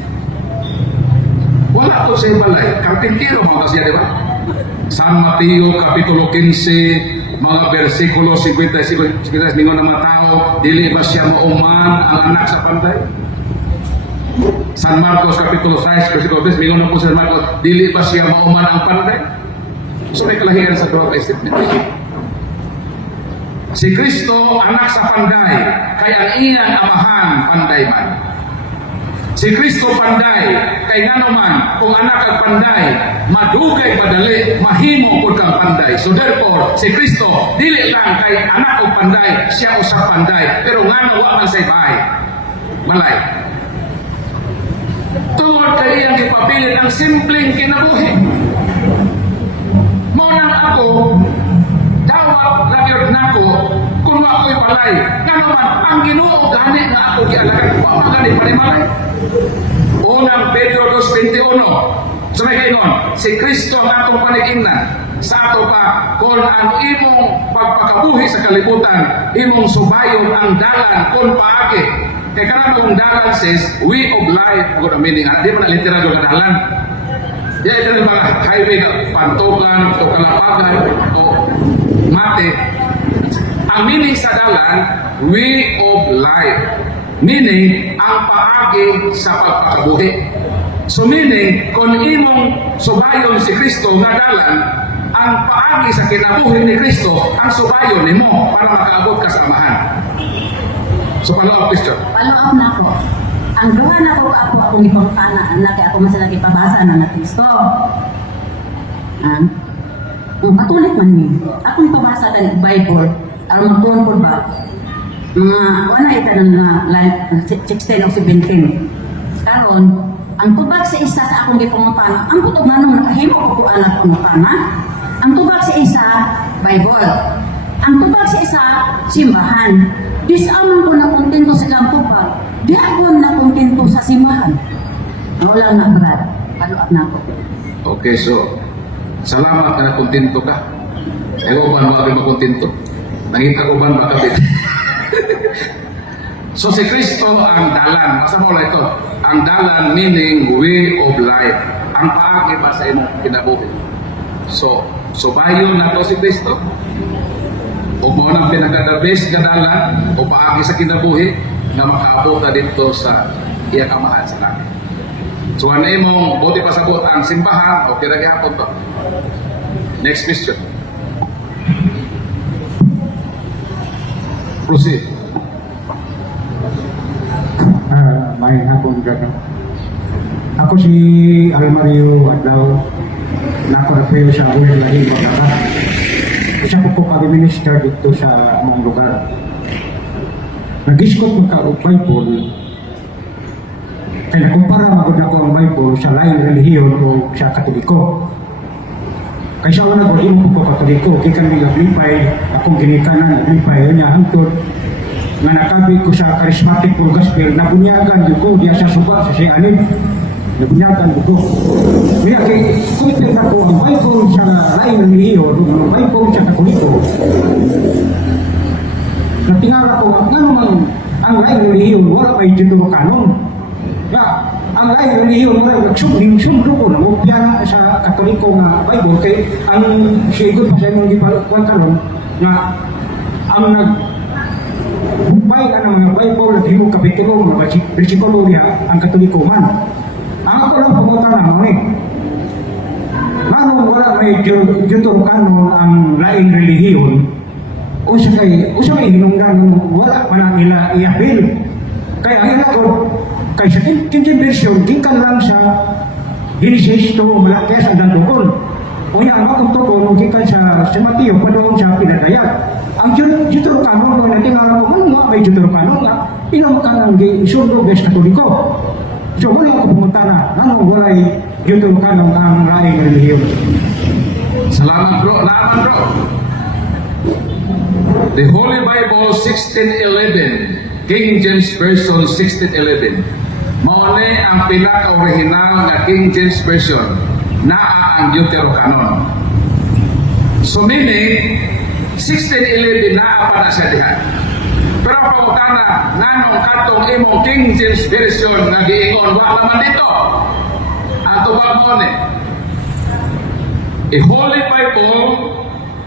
Wala to sa balay. Karpintero mga siya, di ba? San Mateo, Kapitulo 15, mga versikulo 55, ningon ng mga tao, dili ba siya mauman ang anak sa panday? San Marcos, Kapitulo 6, versikulo 10, ningon po San Marcos, dili ba siya mauman ang panday? So may kalahiran sa dua statement. Si Kristo anak sa panday, kay ang iyang amahan panday man. Si Kristo panday, kay nga naman, kung anak kag panday, madugay madali, mahimo pud kang panday. So therefore, si Kristo, dili lang kay anak og panday, siya usap panday, pero nga nawa man sa bahay. Malay. Tungod kay iyang ipapilit ang simpleng kinabuhi. Mo nang ako, dawat nagyod nako, kung ako'y balay, nga naman, ang Ginoo gani nga ako gialagan, wa gani panimalay. Unang Pedro 2:21. So may kaingon, si Kristo ang atong panigingnan. Sa ato pa, kung ang imong pagpakabuhi sa kalibutan, imong subayon ang dalan kung paagi. Kaya kanang dalan says, way of life. Good meaning, di mo na literal yung dalan. Di ito yung mga highway, pantukan, o kalapagan, o mate. Ang meaning sa dalan, way of life. Meaning, ang paagi sa pagpakabuhi. So meaning, kung imong subayon si Kristo nga dalan, ang paagi sa kinabuhi ni Kristo, ang subayon nimo para makaabot ka sa amahan. So follow up question. Follow up na ako. Ang duha na ko akong ipangutana na kay ako masala ipabasa na na Kristo. Ang patulit man ni. Akong ipabasa ng Bible, aron magtuon po ba? Mga wala ito ng line 16 o 17. Karon, ang tubag sa isa sa akong gipangutana, ang kutog manong nakahimo ko anak pangutana. Ang tubag sa isa, Bible. Ang tubag sa isa, simbahan. Disamang ko na kontento sa ilang tubag. Di ako na kontento sa simbahan. Wala na, brad. Follow up na ako. Okay, so, salamat na kontento ka. Ewan ba naman ako makontento? Nangita ko ba makabit? So, si Kristo ang dalan. Masama ulit ito. Ang dalan meaning way of life. Ang paagi pa sa imong kinabuhi. So, subayon na to si Kristo. O mo nang pinaka-the best nga dalan o paagi sa kinabuhi na makaabot na dito sa iyang amahan sa langit. So, ano imong buti pasabot ang simbahan o kiragihapon to? Next question. Proceed. May hapon gano'n. Ako si Almario Adlaw. Nako na kayo sa buhay lahi magkaka. Isa ko kami minister dito sa among lugar. Nag-iskot mo ka o Bible. Kaya nakumpara magod ako ang Bible sa lain relihiyon o sa Katoliko. Kaya sa una ko, imo ko Katoliko. Kaya kami naglipay, akong ginikanan, naglipay. Yan niya, hangtod nga nakabi ko sa charismatic full gospel, nabunyagan ko diya sa suba sa siya anin, nabunyagan ko. Kaya kay kumpit ako ang Bible sa lain relihiyon, ang Bible sa Katoliko. Natingala ko, nga naman ang lain relihiyon, wala may Deuterocanon. Ya, ang lain relihiyon, wala nagsumdo ko, nangupya na sa Katoliko nga Bible, kay ang siya pa sa inyong ipalikuan karon nga ang bukay ka ng mga Bible at himong kapitulo, mga bersikulo niya, ang Katoliko man. Ang ako lang pumunta naman Manong wala may Deuterocanon ang laing relihiyon, usa may hinungdan wala pa na nila i-appeal. Kaya ang ina ko, kaya sa King version, gikan lang sa Genesis to Malakias ang dandukon. O yan, ang akong tukong gikan sa Mateo, padoon sa pinadayat. Ang Deuterocanon, mga natingala ko, ano may Deuterocanon nga, ilang ka ng isundo bes Katoliko. So, wala ako pumunta na, ano wala Deuterocanon ang laing relihiyon. Salamat bro, laman bro. The Holy Bible 1611, King James Version 1611. Maune ang pinaka-original na King James Version, naa ang Deuterocanon. So meaning, 1611 naa pa na siya dihan. Pero pagkana, nanong katong imong King James Version nga giingon, wala naman dito. Ang tubag mo ni, A Holy Bible,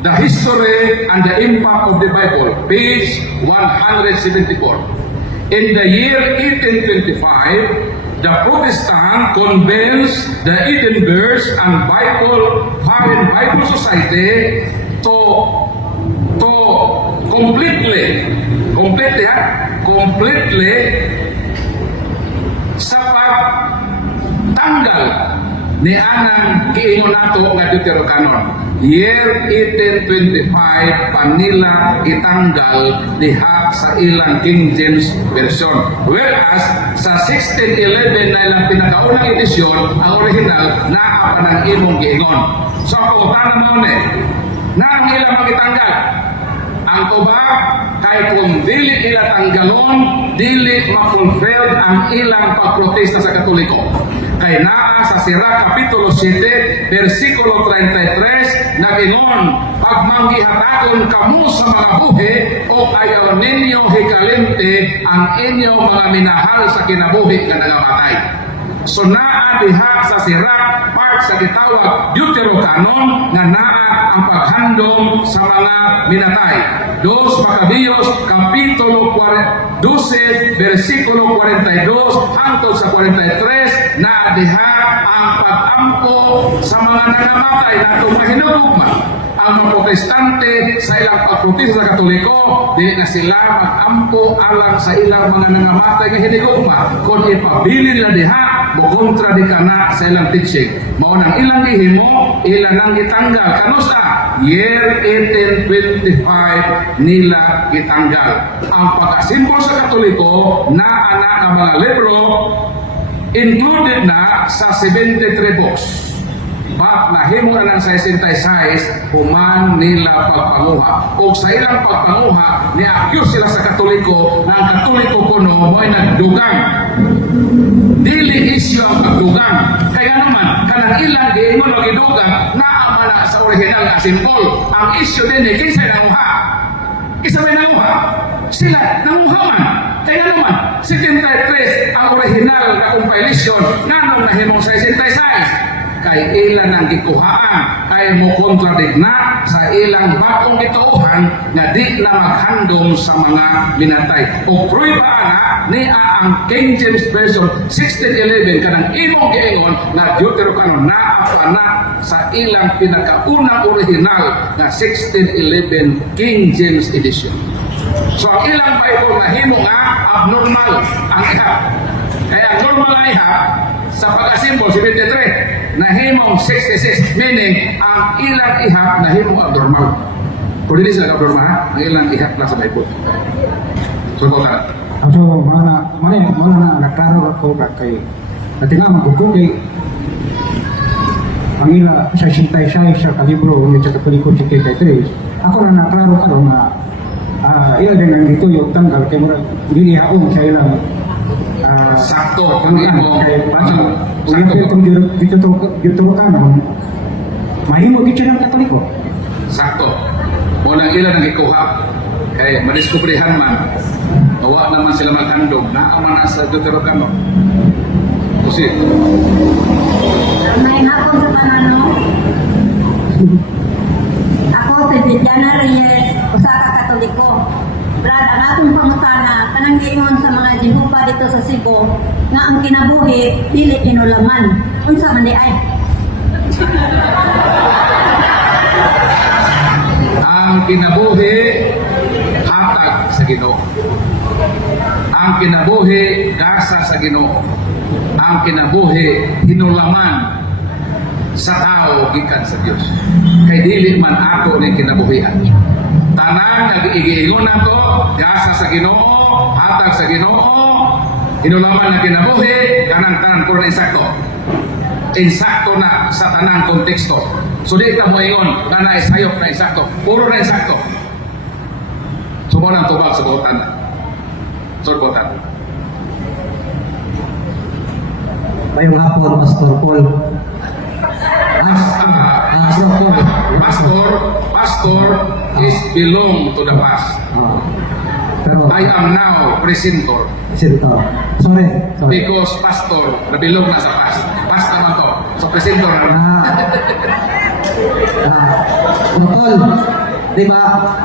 the History and the Impact of the Bible, page 174. In the year 1825, the Protestant convinced the Edinburgh and Foreign Bible Society to completely sa tanggal ni anang giingon nato nga Deuterocanon. Year 1825 panila itanggal diha sa ilang King James Version. Whereas sa 1611 na ilang pinakaunang edisyon, ang original naa pa ng imong giingon. So ako tanong mo na ang ilang magitanggal. Ang tubag, kay kung dili ila tanggalon, dili ma-fulfilled ang ilang pagprotesta sa Katoliko. Kay naa sa Sira Kapitulo 7, versikulo 33, nagingon, pagmanggihatagon kamo sa mga buhi, o ayaw ninyo hikalente ang inyong mga minahal sa kinabuhi na nagamatay. So naa diha sa Sira, part sa gitawag Deuterocanon, nga naa ang paghandom sa mga minatay. 2 Maccabeos Kapitulo 12, versikulo 42 hangtod sa 43, na diha ang pag-ampo sa mga nangamatay na itong mahinagugma. Ang mga protestante sa ilang pagprotesta sa Katoliko, di na sila mag-ampo alang sa ilang mga nangamatay nga hinigugma. Kung ipabili nila diha, bukontra di ka na sa ilang teaching. Maunang ilang gihimo, ilang nang itanggal. Kanusa? Year 1825 nila itanggal. Ang pagkasimbol sa Katoliko na anak ng mga libro included na sa 73 books. Nahimo na ng 66 human nila pagpanguha. O sa ilang pagpanguha, ni-accuse sila sa Katoliko na ang Katoliko kuno mo'y nagdugang. Dili isyo ang pagdugang. Kaya naman, kanang ilang giingon magidugang, naamana sa original na simbol. Ang isyo din ni kinsa nanguha. Isa may nanguha. Sila nanguha man. Kaya naman, 73 ang original na compilation nganong nahimong 66. Kay ilan ang gikuhaan, kay mo kontradik na sa ilang bagong gituuhan nga di na maghandom sa mga binatay. O pruiba nga ni ang King James Version 1611 kanang imong giingon na Deuterocanon naa pa na sa ilang pinakaunang original na 1611 King James Edition. So ang ilang Bible nahimo nga abnormal ang ihap. Kaya ang normal na ihap sa pag-asimbol 73 nahimong 66, meaning ang ilang ihap nahimong abnormal. Kung hindi sila abnormal, ang ilang ihap na sa Bible. So ka. So, mga na naklaro ako kay natinamang ko kay ang ila sa sintay-say sa kalibro ng sa Katoliko 73. Ako na naklaro ka na ila din ang dito yung tanggal kay mura hindi haong sa ilang sakto ang imo sakto kung dito kanon mahimo gid siya ng Katoliko. Sakto. Mo nang ilan ang ikuha kay madiskubrihan man awa naman sila maghandog na amana sa Deuterocanon. Kasi May hapon sa panano. Ako si Viviana Reyes, usa ka Katoliko. Brad, ang akong pangutana, kanang giingon sa mga Jehovah dito sa Cebu, nga ang kinabuhi, dili hinulaman. Unsa man di ay? ang kinabuhi hatag sa Ginoo. Ang kinabuhi gasa sa Ginoo. Ang kinabuhi hinulaman sa tao gikan sa Dios. Kay dili man ako ni kinabuhian. Tanan nag-iingon nato gasa sa Ginoo, hatag sa Ginoo, hinulaman na kinabuhi kanang tanan puro insakto. Insakto na sa tanang konteksto. So di ka mo ingon na naisayop na insakto. Puro na insakto. So mo nang tubag sa buotan. So buotan. Ngayong hapon, Pastor Paul. Pastor is belong to the past. Pero, I am now presentor sorry. because pastor na belong na sa past. Past naman to. So presentor na. Paul, di ba,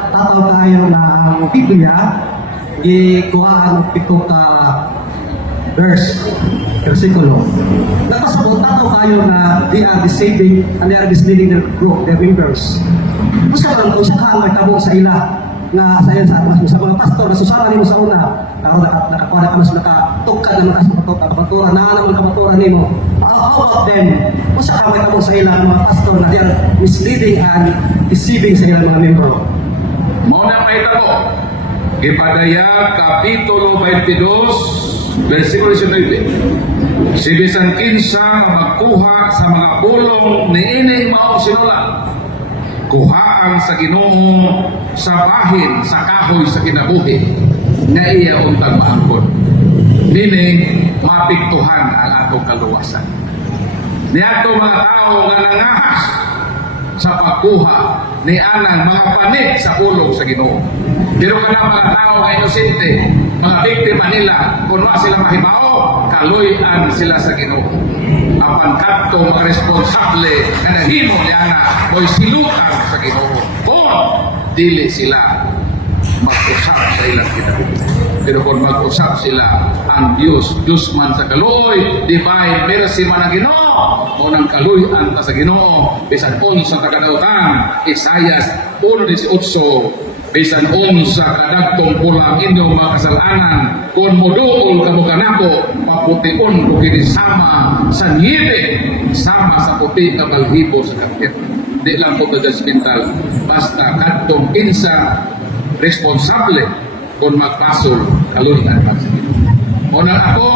tataw tayo na ang Biblia, gikuhaan ng pitong ka verse, versikulo. Nakasabot, tataw tayo na they are deceiving and they are misleading the group, the believers. Gusto lang kung siya ka tabong sa ila na sa iyo sa mga pastor na susama nimo sa una, pero nakakuha ka mas nakatukad na makasapaturan na naman kapaturan nimo. and usa ka mo sa ilang mga pastor na they are misleading and deceiving sa ilang mga membro. Mao na mahitabo. Ipadaya Kapitulo 22, versikulo 19. Si bisan kinsa nga magkuha sa mga pulong niining maong sinula. Kuhaan sa Ginoo sa bahin sa kahoy sa kinabuhi nga iya untang maangkon. Meaning, mapiktuhan ang atong kaluwasan. Niyato mga tao nga nangahas sa pagkuha ni anang mga panit sa pulong sa Ginoo. Pero kana mga tao nga inosente, mga biktima nila, kung wa sila mahibao, kaluyan sila sa Ginoo. Apan kadto mga responsable nga nahimo niya mo'y silutan sa Ginoo. Kung dili sila mag-usap sa ilang kinabuhi. Pero kung mag-usap sila, ang Diyos man sa kaluoy, divine mercy man ang Ginoo, o nang kaluyan ta sa Ginoo, bisan unsa ka kadautan, Isaias 1:18, bisan unsa kadagtong pulang inyong mga kasalanan, kung moduol kamo kanako, paputiun ko kini sama sa niebe, sama sa puti nga balhibo sa kapit. Di lang ko ka-judgmental, basta kadtong kinsa responsable kung magpasol kaluyan man sa Ginoo. Unang ako,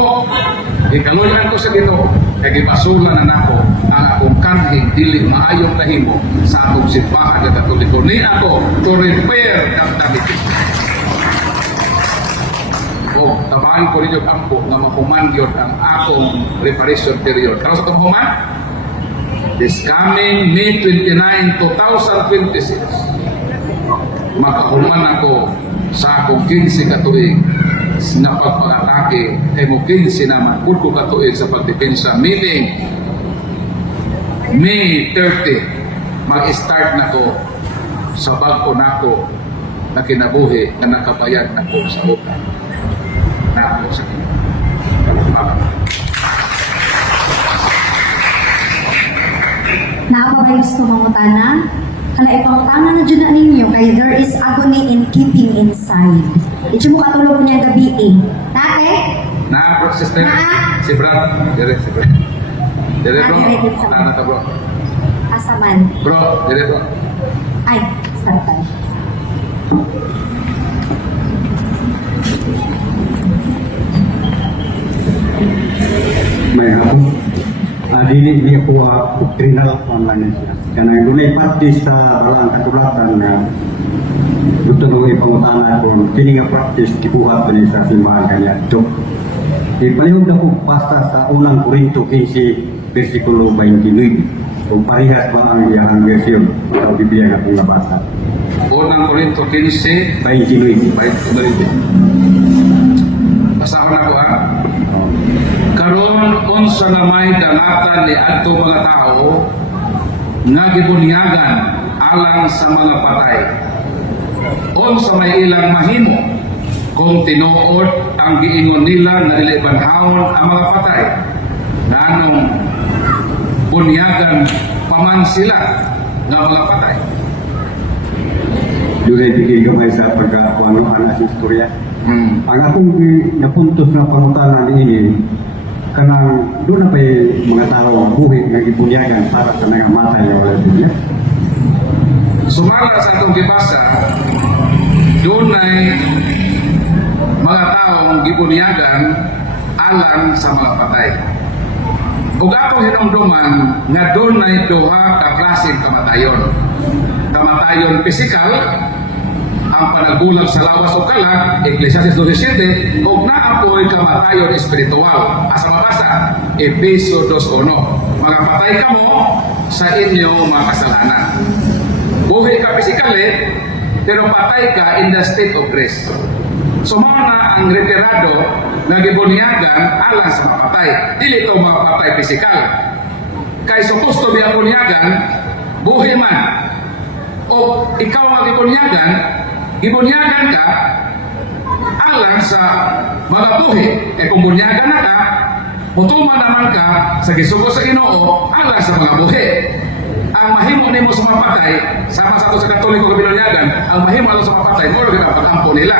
ikaluyan ko sa Ginoo, kay gipasulan na nako ang akong kanhing dili maayong kahimo sa akong simbahan nga Katoliko. Ni ako to repair damdamin. O tabahan ko ninyo kampo nga mahuman yun ang akong reparation period. Karon sa itong human, this coming May 29, 2026, makahuman ako sa akong 15 katuig na pagpag-atake kay mo 15 naman kung ko katuig sa pagdepensa, meaning May 30 mag-start na ko sa bago nako na kinabuhi na nakabayad na ko sa utang na ako sa Ginoo. Naapabay gusto mangutana? Kala ipangutana na dyan na ninyo kay there is agony in keeping inside. Ito mo katulog niya gabi eh. Tate? Na, sister, Na? si Brad, dire, si Brad. Dire, bro. dire, dire, sa- Tana ta, bro. Asaman. Bro, dire, bro. Ay, start tayo. May hapon. Dili ako doctrinal online siya. Karena dunay parte sa balang kasulatan na gusto nung ipangutana kung kini nga practice kibuhat ni sa simbahan kanya ito. Ipalihog na ko basta sa unang Korinto 15 versikulo 29. Kung parehas ba ang iyang version sa Biblia nga kung nabasa. Unang Korinto 15, 29. Basahon ako ha. Karon unsa nga may dangatan ni adto mga tao nga gibunyagan alang sa mga patay. Unsa may ilang mahimo kung tinuod ang giingon nila nga dili banhawon ang mga patay. Nganong bunyagan paman sila nga mga patay. Dunay bigay gamay sa pagkakuano ang asing istorya. Ang akong napuntos na pangutana ini kanang doon na pa mga tao buhi nga gibunyagan para sa nangamatay o wala din niya. Sumala sa atong gibasa, doon ay mga taong gibunyagan alang sa mga patay. Ug atong hinumduman nga doon ay duha ka klaseng kamatayon. Kamatayon pisikal, ang panagulang sa lawas o kalag, Ecclesiastes 12:7, ug naapoy kamatayon espiritual. Asa mabasa? Efeso 2:1. Mga patay kamo sa inyo mga kasalanan. Buhay ka pisikali, pero patay ka in the state of grace. So mga na ang retirado na gibunyagan alang sa mga patay. Dili ito mga patay pisikal. Kay suposto biya bunyagan, buhay man. O ikaw ang gibunyagan ka alang sa mga buhi. Kung bunyagan na ka, mutuman naman ka sa gisugo sa Ginoo alang sa mga buhi. Ang mahimo nimo sa mga patay, sama sa sa Katoliko kabinunyagan, ang mahimo alang sa mga patay, mo rin ang pag-ampo nila.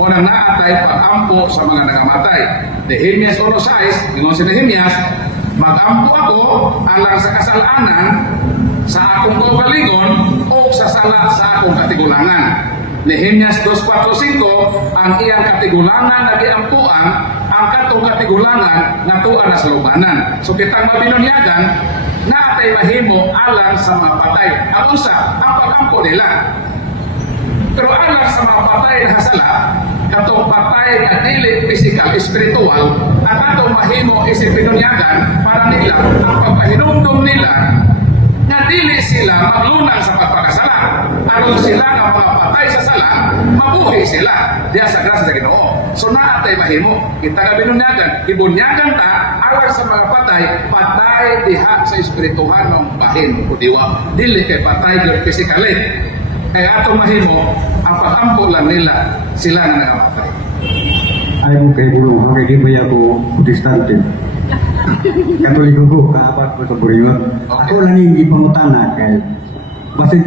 O nang naatay pag-ampo sa mga nangamatay. Nehemias 1:6, ingon si Nehemias, Magampo ako alang sa kasalanan sa akong kaugalingon o sa sala sa akong katigulangan. Nehemias 2:4-5, ang iyang katigulangan nagiampuan, ang katong katigulangan nga tuan na sa lubanan. So kitang mabinunyagan na atay mahimo alang sa mga patay. Ang usa, ang pagampo nila. Pero alang sa mga patay na hasala, katong patay na dili physical, spiritual, at atong mahimo isip pinunyagan para nila ang pagpahinumdum nila na dili sila maglunang sa pagpakasala. Aron sila nga mga patay sa sala, mabuhi sila diya sa grasya sa Ginoo. So naatay mahimo, kita nga binunyagan, ibunyagan ta alang sa mga patay, patay diha sa espirituhan ng bahin o diwa. Dili kay patay gyud physically. Kaya atong mahimo, ang pagampo lang nila, sila na nakamatay. Ayaw mo kay Bulong, kaya di ba ako protestante? Katoliko ko, kaapat ko sa Buriyon. Ako lang yung ipangutana kay kasi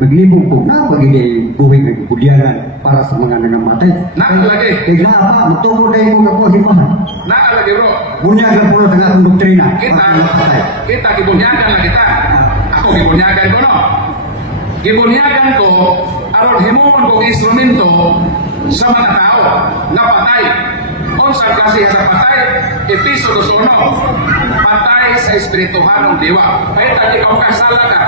naglibong ko na pag-ini buhay ng budyanan para sa mga nangamatay. Nakalagay. Kaya nga pa, matubo na yung ako si Mahan. Nakalagay bro. Bunyagan po sa akong doktrina. Kita gibunyagan lang kita. Ako gibunyagan ko no. Gibunyagan ko aron himuon kong instrumento sa mga tao na patay. Unsa klase sa patay? Episodo 1. Patay sa espirituhan ng diwa. Kaya tadi ikaw kasala ka.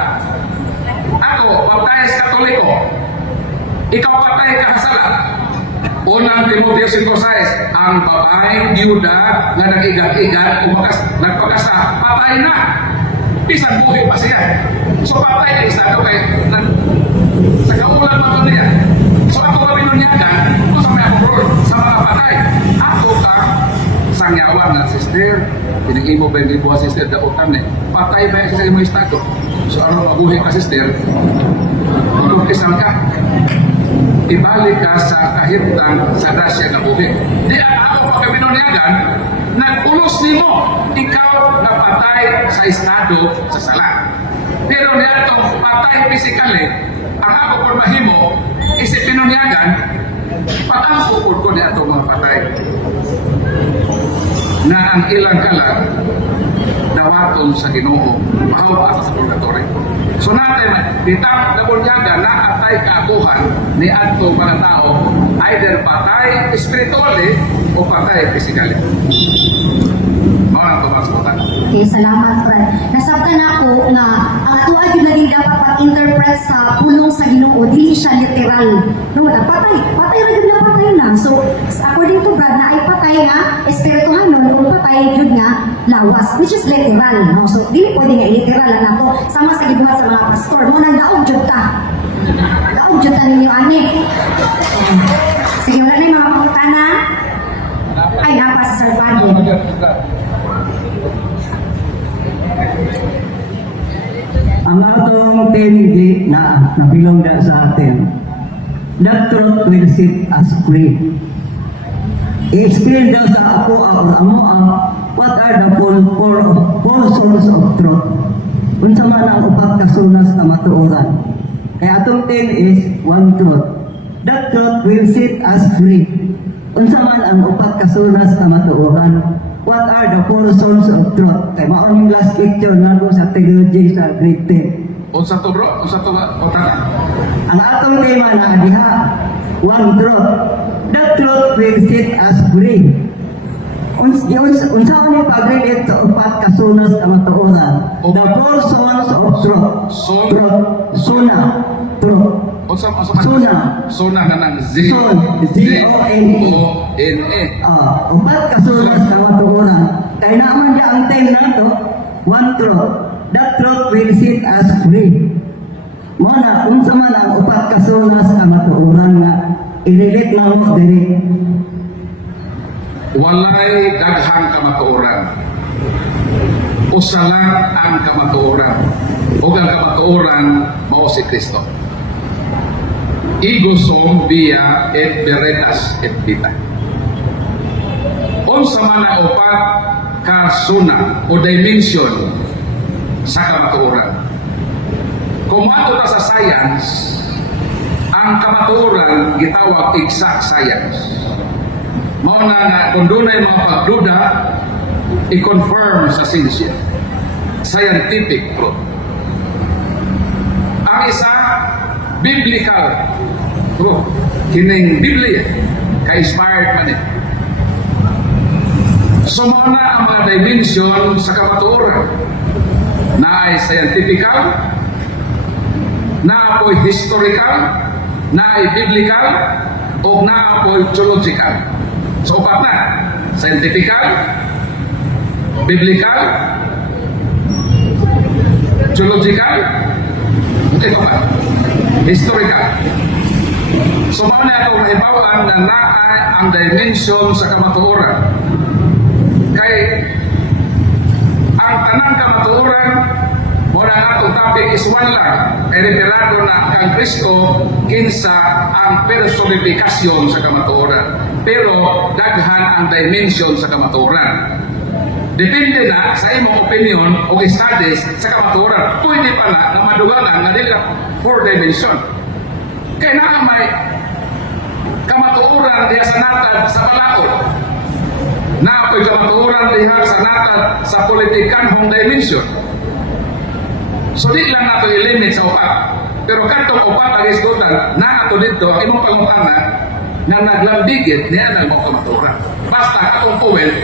Ako, patay sa Katoliko. Ikaw patay ka kasala. Unang Timoteo 5:6, ang babaeng biyuda na nag-igat-igat o nagpakasa, patay na. Bisan buhay pa siya. So patay na isa daw kay sa kaulan pa niya. So ako pa binunyagan kung sa may abroad sa mga patay. Ako ka sangyawan na sister. Pinag-imo ba yung buha sister dautan eh. Patay ba yung sa imo estado? So ano mabuhay ka sister? Mag-umpisan ka. Ibalik ka sa kahintang sa grasya na buhay. Di ako pa binunyagan, nag-ulos nimo, ikaw na patay sa estado sa sala. Pero niya itong patay physically, ang ako por mahimo, isip pinunyagan, pag-ako ko niya itong mga patay. Na ang ilang kalag, dawaton sa Ginoo, mahawa sa purgatory. So natin, ditang nabunyagan na atay kaakuhan ni ato mga tao, either patay spiritually o patay physically. Mga tumasbutan. Okay, salamat, Fred. Nasabtan ako na ang atuan yun na rin dapat pag-interpret sa pulong sa Ginoo, dili siya literal. No, na patay ra yun na patay na. So, according to Brad, na ay patay nga, espirituhan nun, o patay yun nga, lawas, which is literal. No? So, dili pwede nga literal na ako. Sama sa gibuhat sa mga pastor, mo nang daog jud ka. Daog jud ka ninyo, ani. Sige, wala na yung mga pangutana. Ay, napa sa Salvador. Ang atong team na nabilong na sa atin, that truth will set us free. I-explain daw sa ako what are the four sources of truth. Unsa man ang upat kasunas na matuoran. Kaya atong team is one truth. That truth will set us free. Unsa man ang upat kasunas na matuoran. What are the four sources of truth? Kaya maong last lecture na ko sa theology sa grade 10. Unsa to bro? Unsa to putana? Ang atong tema na diha, one truth. That truth will set us free. Unsa ni pag-relate sa upat kasunas na matuoran? The four sources of truth. Truth. Suna. Truth. Unsa Suna na nang Z. Z-O-N-E. Upat kasunas na matuoran. Kaya naman niya ang time na to, one truth. That truth will set us free. Muna, kung sa man ang upat kasunas na matuoran nga, i-relate na mo diri. Walay daghang kamatuoran. Usa lang ang kamatuoran. O ang kamatuoran mao si Kristo. Ego sum via et veritas et vita. Unsa man ang upat kasuna o dimension sa kamatuoran. Kung ato ta sa science, ang kamatuoran gitawag exact science. Mao na kung dunay mga pagduda, i-confirm sa scientific truth. Ang isa, biblical truth. Kining Biblia, ka-inspired man eh. So muna ang mga dimension sa kamatuoran na ay scientifical, na apoy historical, na ay biblical, o na apoy theological. So upat na, scientifical, biblical, theological, okay pa ba? Historical. So muna itong ibawan na naay ang dimension sa kamatuoran. Kay ang tanang kamatuoran muna ang atong topic is one lang. Kay referado na kang Kristo kinsa ang personifikasyon sa kamatuoran. Pero daghan ang dimension sa kamatuoran. Depende na sa imong opinion o studies sa kamatuoran. Pwede pa na madugangan na nila 4 dimension. Kaya na may kamatuoran diha sa natad sa balaod. Na apoy kamatuoran diha sa natad sa politikanhong dimension. So di lang nato i-limit sa upat. Pero katong upat ang isgutan, na ato dito ang imong pangutana na naglambigit niya ng mga kamatuoran. Basta atong point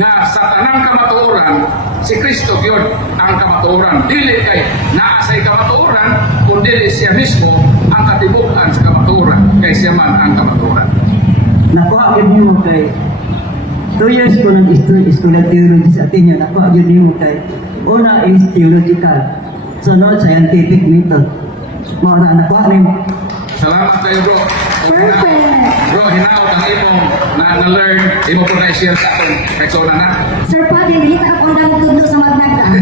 nga sa tanang kamatuoran, si Kristo yun ang kamatuoran. Dili kay naasay kamatuoran, kundi siya mismo ang katibukan sa kamatuoran. Kay siya man ang kamatuoran. Nakuha agad mo kay 2 years ko nag-eskwela theology sa atin yan. Nakuha agad mo kay una is theological, sunod scientific method. Mga nakuha rin. Salamat kayo bro. Perfect. Bro, hinaot ang imong na-learn, imong po na-share sa atin. Kay Sona na. Sir Padre, dili ka kung damo tudlo sa magnaga.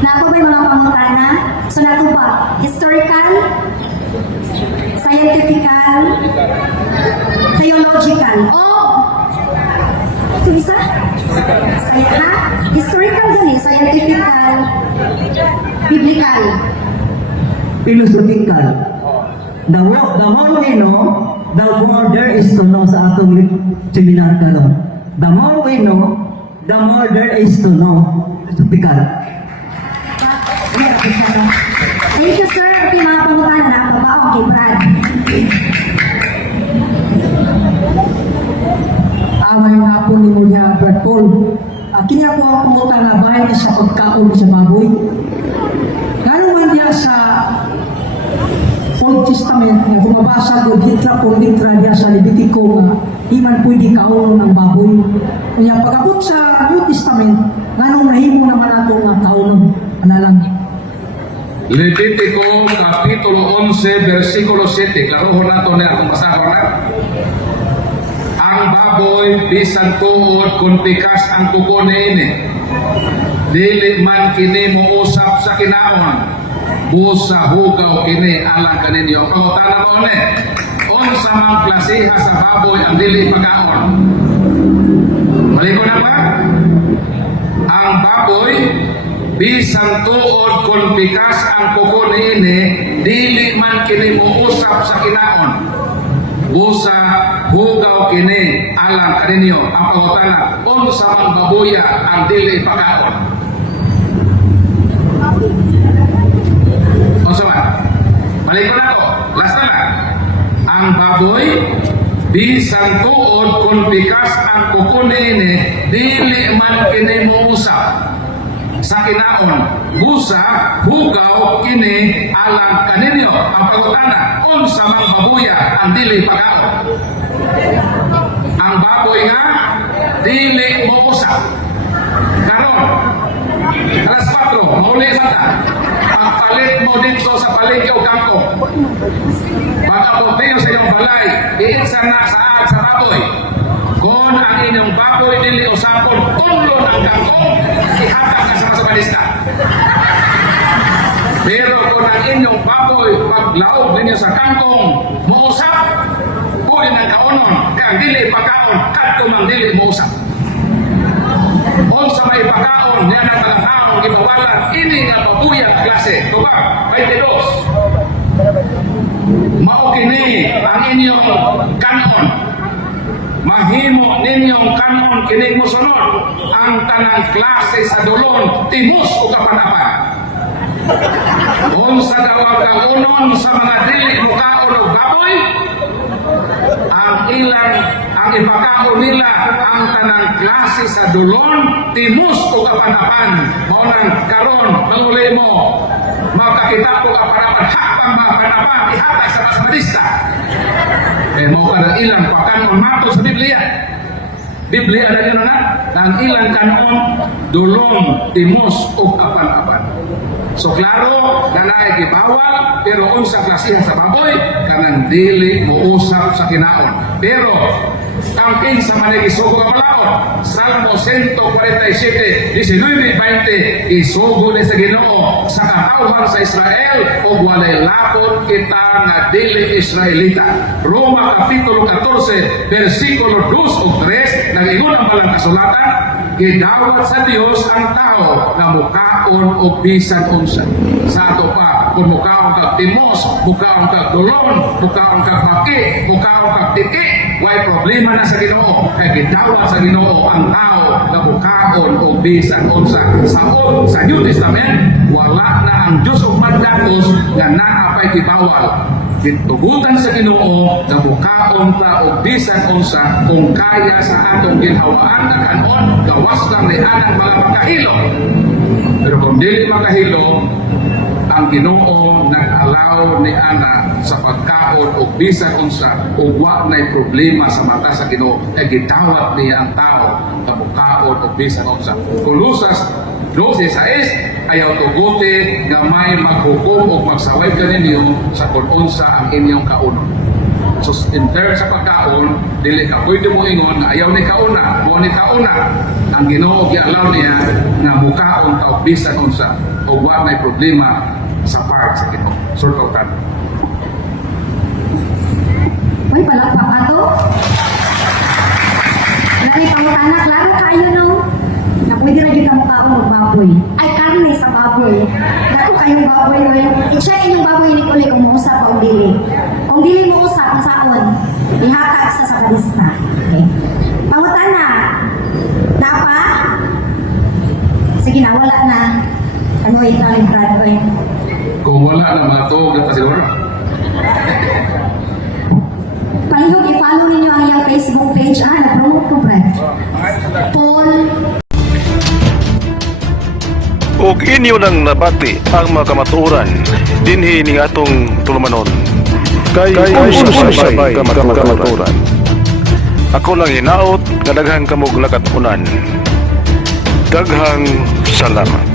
Na ako ba'y mga pangutana? So nato pa, historical, scientifical, theological. Ito isa? Historical gani, scientifical, biblical. Philosophical. The more we know, the more there is to know sa atong seminar karon. The more we know, the more there is to know. Philosophical. Thank you, sir. Okay, mga pangutana na ako pa. Okay, Brad. Away nga po ni Munya Brad Paul. Kini ako ang pangutana bahay na sa pagkaon sa baboy. Lalo man diya sa Old Testament nga bumabasa ko litra por litra diya sa Levitico nga di man pwede kaunon ng baboy. Kaya pag-abot sa New Testament, nganong nahimo naman ato nga kaunon. Analang. Levitico Kapitulo 11 versikulo 7. Klaro nato na akong basahon na. Ang baboy bisan tuod kung pikas ang kuko niini. Dili man kini mo usap sa kinaon. Busa hugaw kini alang kaninyo. Pangutana mo ni. Unsa mang klasiha sa baboy ang dili pagkaon. Balik ko na ba? Ang baboy bisan tuod kung pikas ang kuko niini, dili man kini muusap sa kinaon. Busa hugaw kini alang kaninyo. Ang pangutana, unsa mang baboya ang dili pagkaon. Unsa man? Balik ko na to. Last na lang. Ang baboy bisan tuod kung pikas ang kuko niini, dili man kini muusap sa kinaon. Busa hugaw kini alang kaninyo. Ang pangutana, unsa mang baboya ang dili pagkaon. Ang baboy nga dili mo usap. Karon, alas 4, mauli mata. Pagpalit mo dito sa palengke o kampo. Pag-abot niyo sa iyong balay, iinsan na sa baboy. Kung ang inyong baboy dili usapon, tunlo ng kangkong, ihatag na sa masabalista. Pero kung ang inyong baboy, paglaog ninyo sa kangkong, muusap, kunin ang kaunon, kaya dili pagkaon, kadto mang dili muusap. Kung sa may pagkaon, yan ang mga taong ibawalan, ini nga babuyang klase. Ito ba? 22. Mao kini ang inyong kanon. mahimo ninyong kanon kining mosunod ang tanang klase sa dulon, timos o kapanapan. Unsa daw ang kaunon sa mga dili mukaon og baboy? Ang ipakaon nila ang tanang klase sa dulon, timos o kapanapan. Mao nang karon manguli mo makakita ko kapanapan, hakbang mga kapanapan ihatag sa Basmadista. Mao kada ilang pakanon mato sa Biblia. Biblia na yun na ang ilang kanon dulon, timos o kapanapan. So klaro, nanay gibawal, pero unsa klasihan sa baboy, kanang dili mo usap sa kinaon. Pero, ang kinsa man isugo ka palaon, Salmo 147, 19-20, isugo ni sa Ginoo sa katawhan sa Israel, o walay lakot kita nga dili Israelita. Roma Kapitulo 14, versikulo 2 o 3, nag-ingon ang balang kasulatan, gidawat sa Dios ang tao na mukaon o bisan unsa. Sa ato pa, kung mukaon kag timos, mukaon kag dulon, mukaon kag maki, mukaon kag tiki, way problema na sa Ginoo. Kay gidawat sa Ginoo ang tao na mukaon o bisan unsa. Sa New Testament, wala na ang Dios og mandatos nga naapay gibawal. Gitugutan sa Ginoo na mukaon ta og bisan unsa kung kaya sa atong ginhawaan nga kanon, gawas lang ni anang mga makahilo. Pero kung dili makahilo, ang Ginoo nag-allow ni ana sa pagkaon o bisan unsa ug wa nay problema sa mata sa Ginoo, kay gitawat niya ang tao na mukaon o bisan unsa. Kolosas 12:6, ayaw tuguti nga may maghukom o magsaway kaninyo sa kung unsa ang inyong kaunon. So in terms sa pagkaon, dili ka pwede mo ingon nga ayaw ni kauna, mo ni kauna. Ang Ginoo gi-allow niya nga mukaon ta og bisan unsa ug wa may problema sa part sa Ginoo. Surtukan. Uy, palakpak ato. Lagi pangutana, klaro kayo no? Na pwede na yung kamukaon ng baboy. Ay, karne sa baboy. Klaro kayong baboy. I-check inyong baboy ni Kulit kung mausap o dili. Kung dili mo usap, masaon, ihatag sa sakalista. Okay. Pangutana, napa? Sige na, wala na. Ano ito ang Brad? Kung wala na mato, gata siguro. Palihog, i-follow ninyo ang iyong Facebook page. Na-promote ko, Brad. Paul ug inyo nang nabati ang mga kamatuoran dinhi ning atong tulumanon. Kay usay ka kamatuoran. Ako lang hinaot nga daghan kamog lakatunan. Daghang salamat.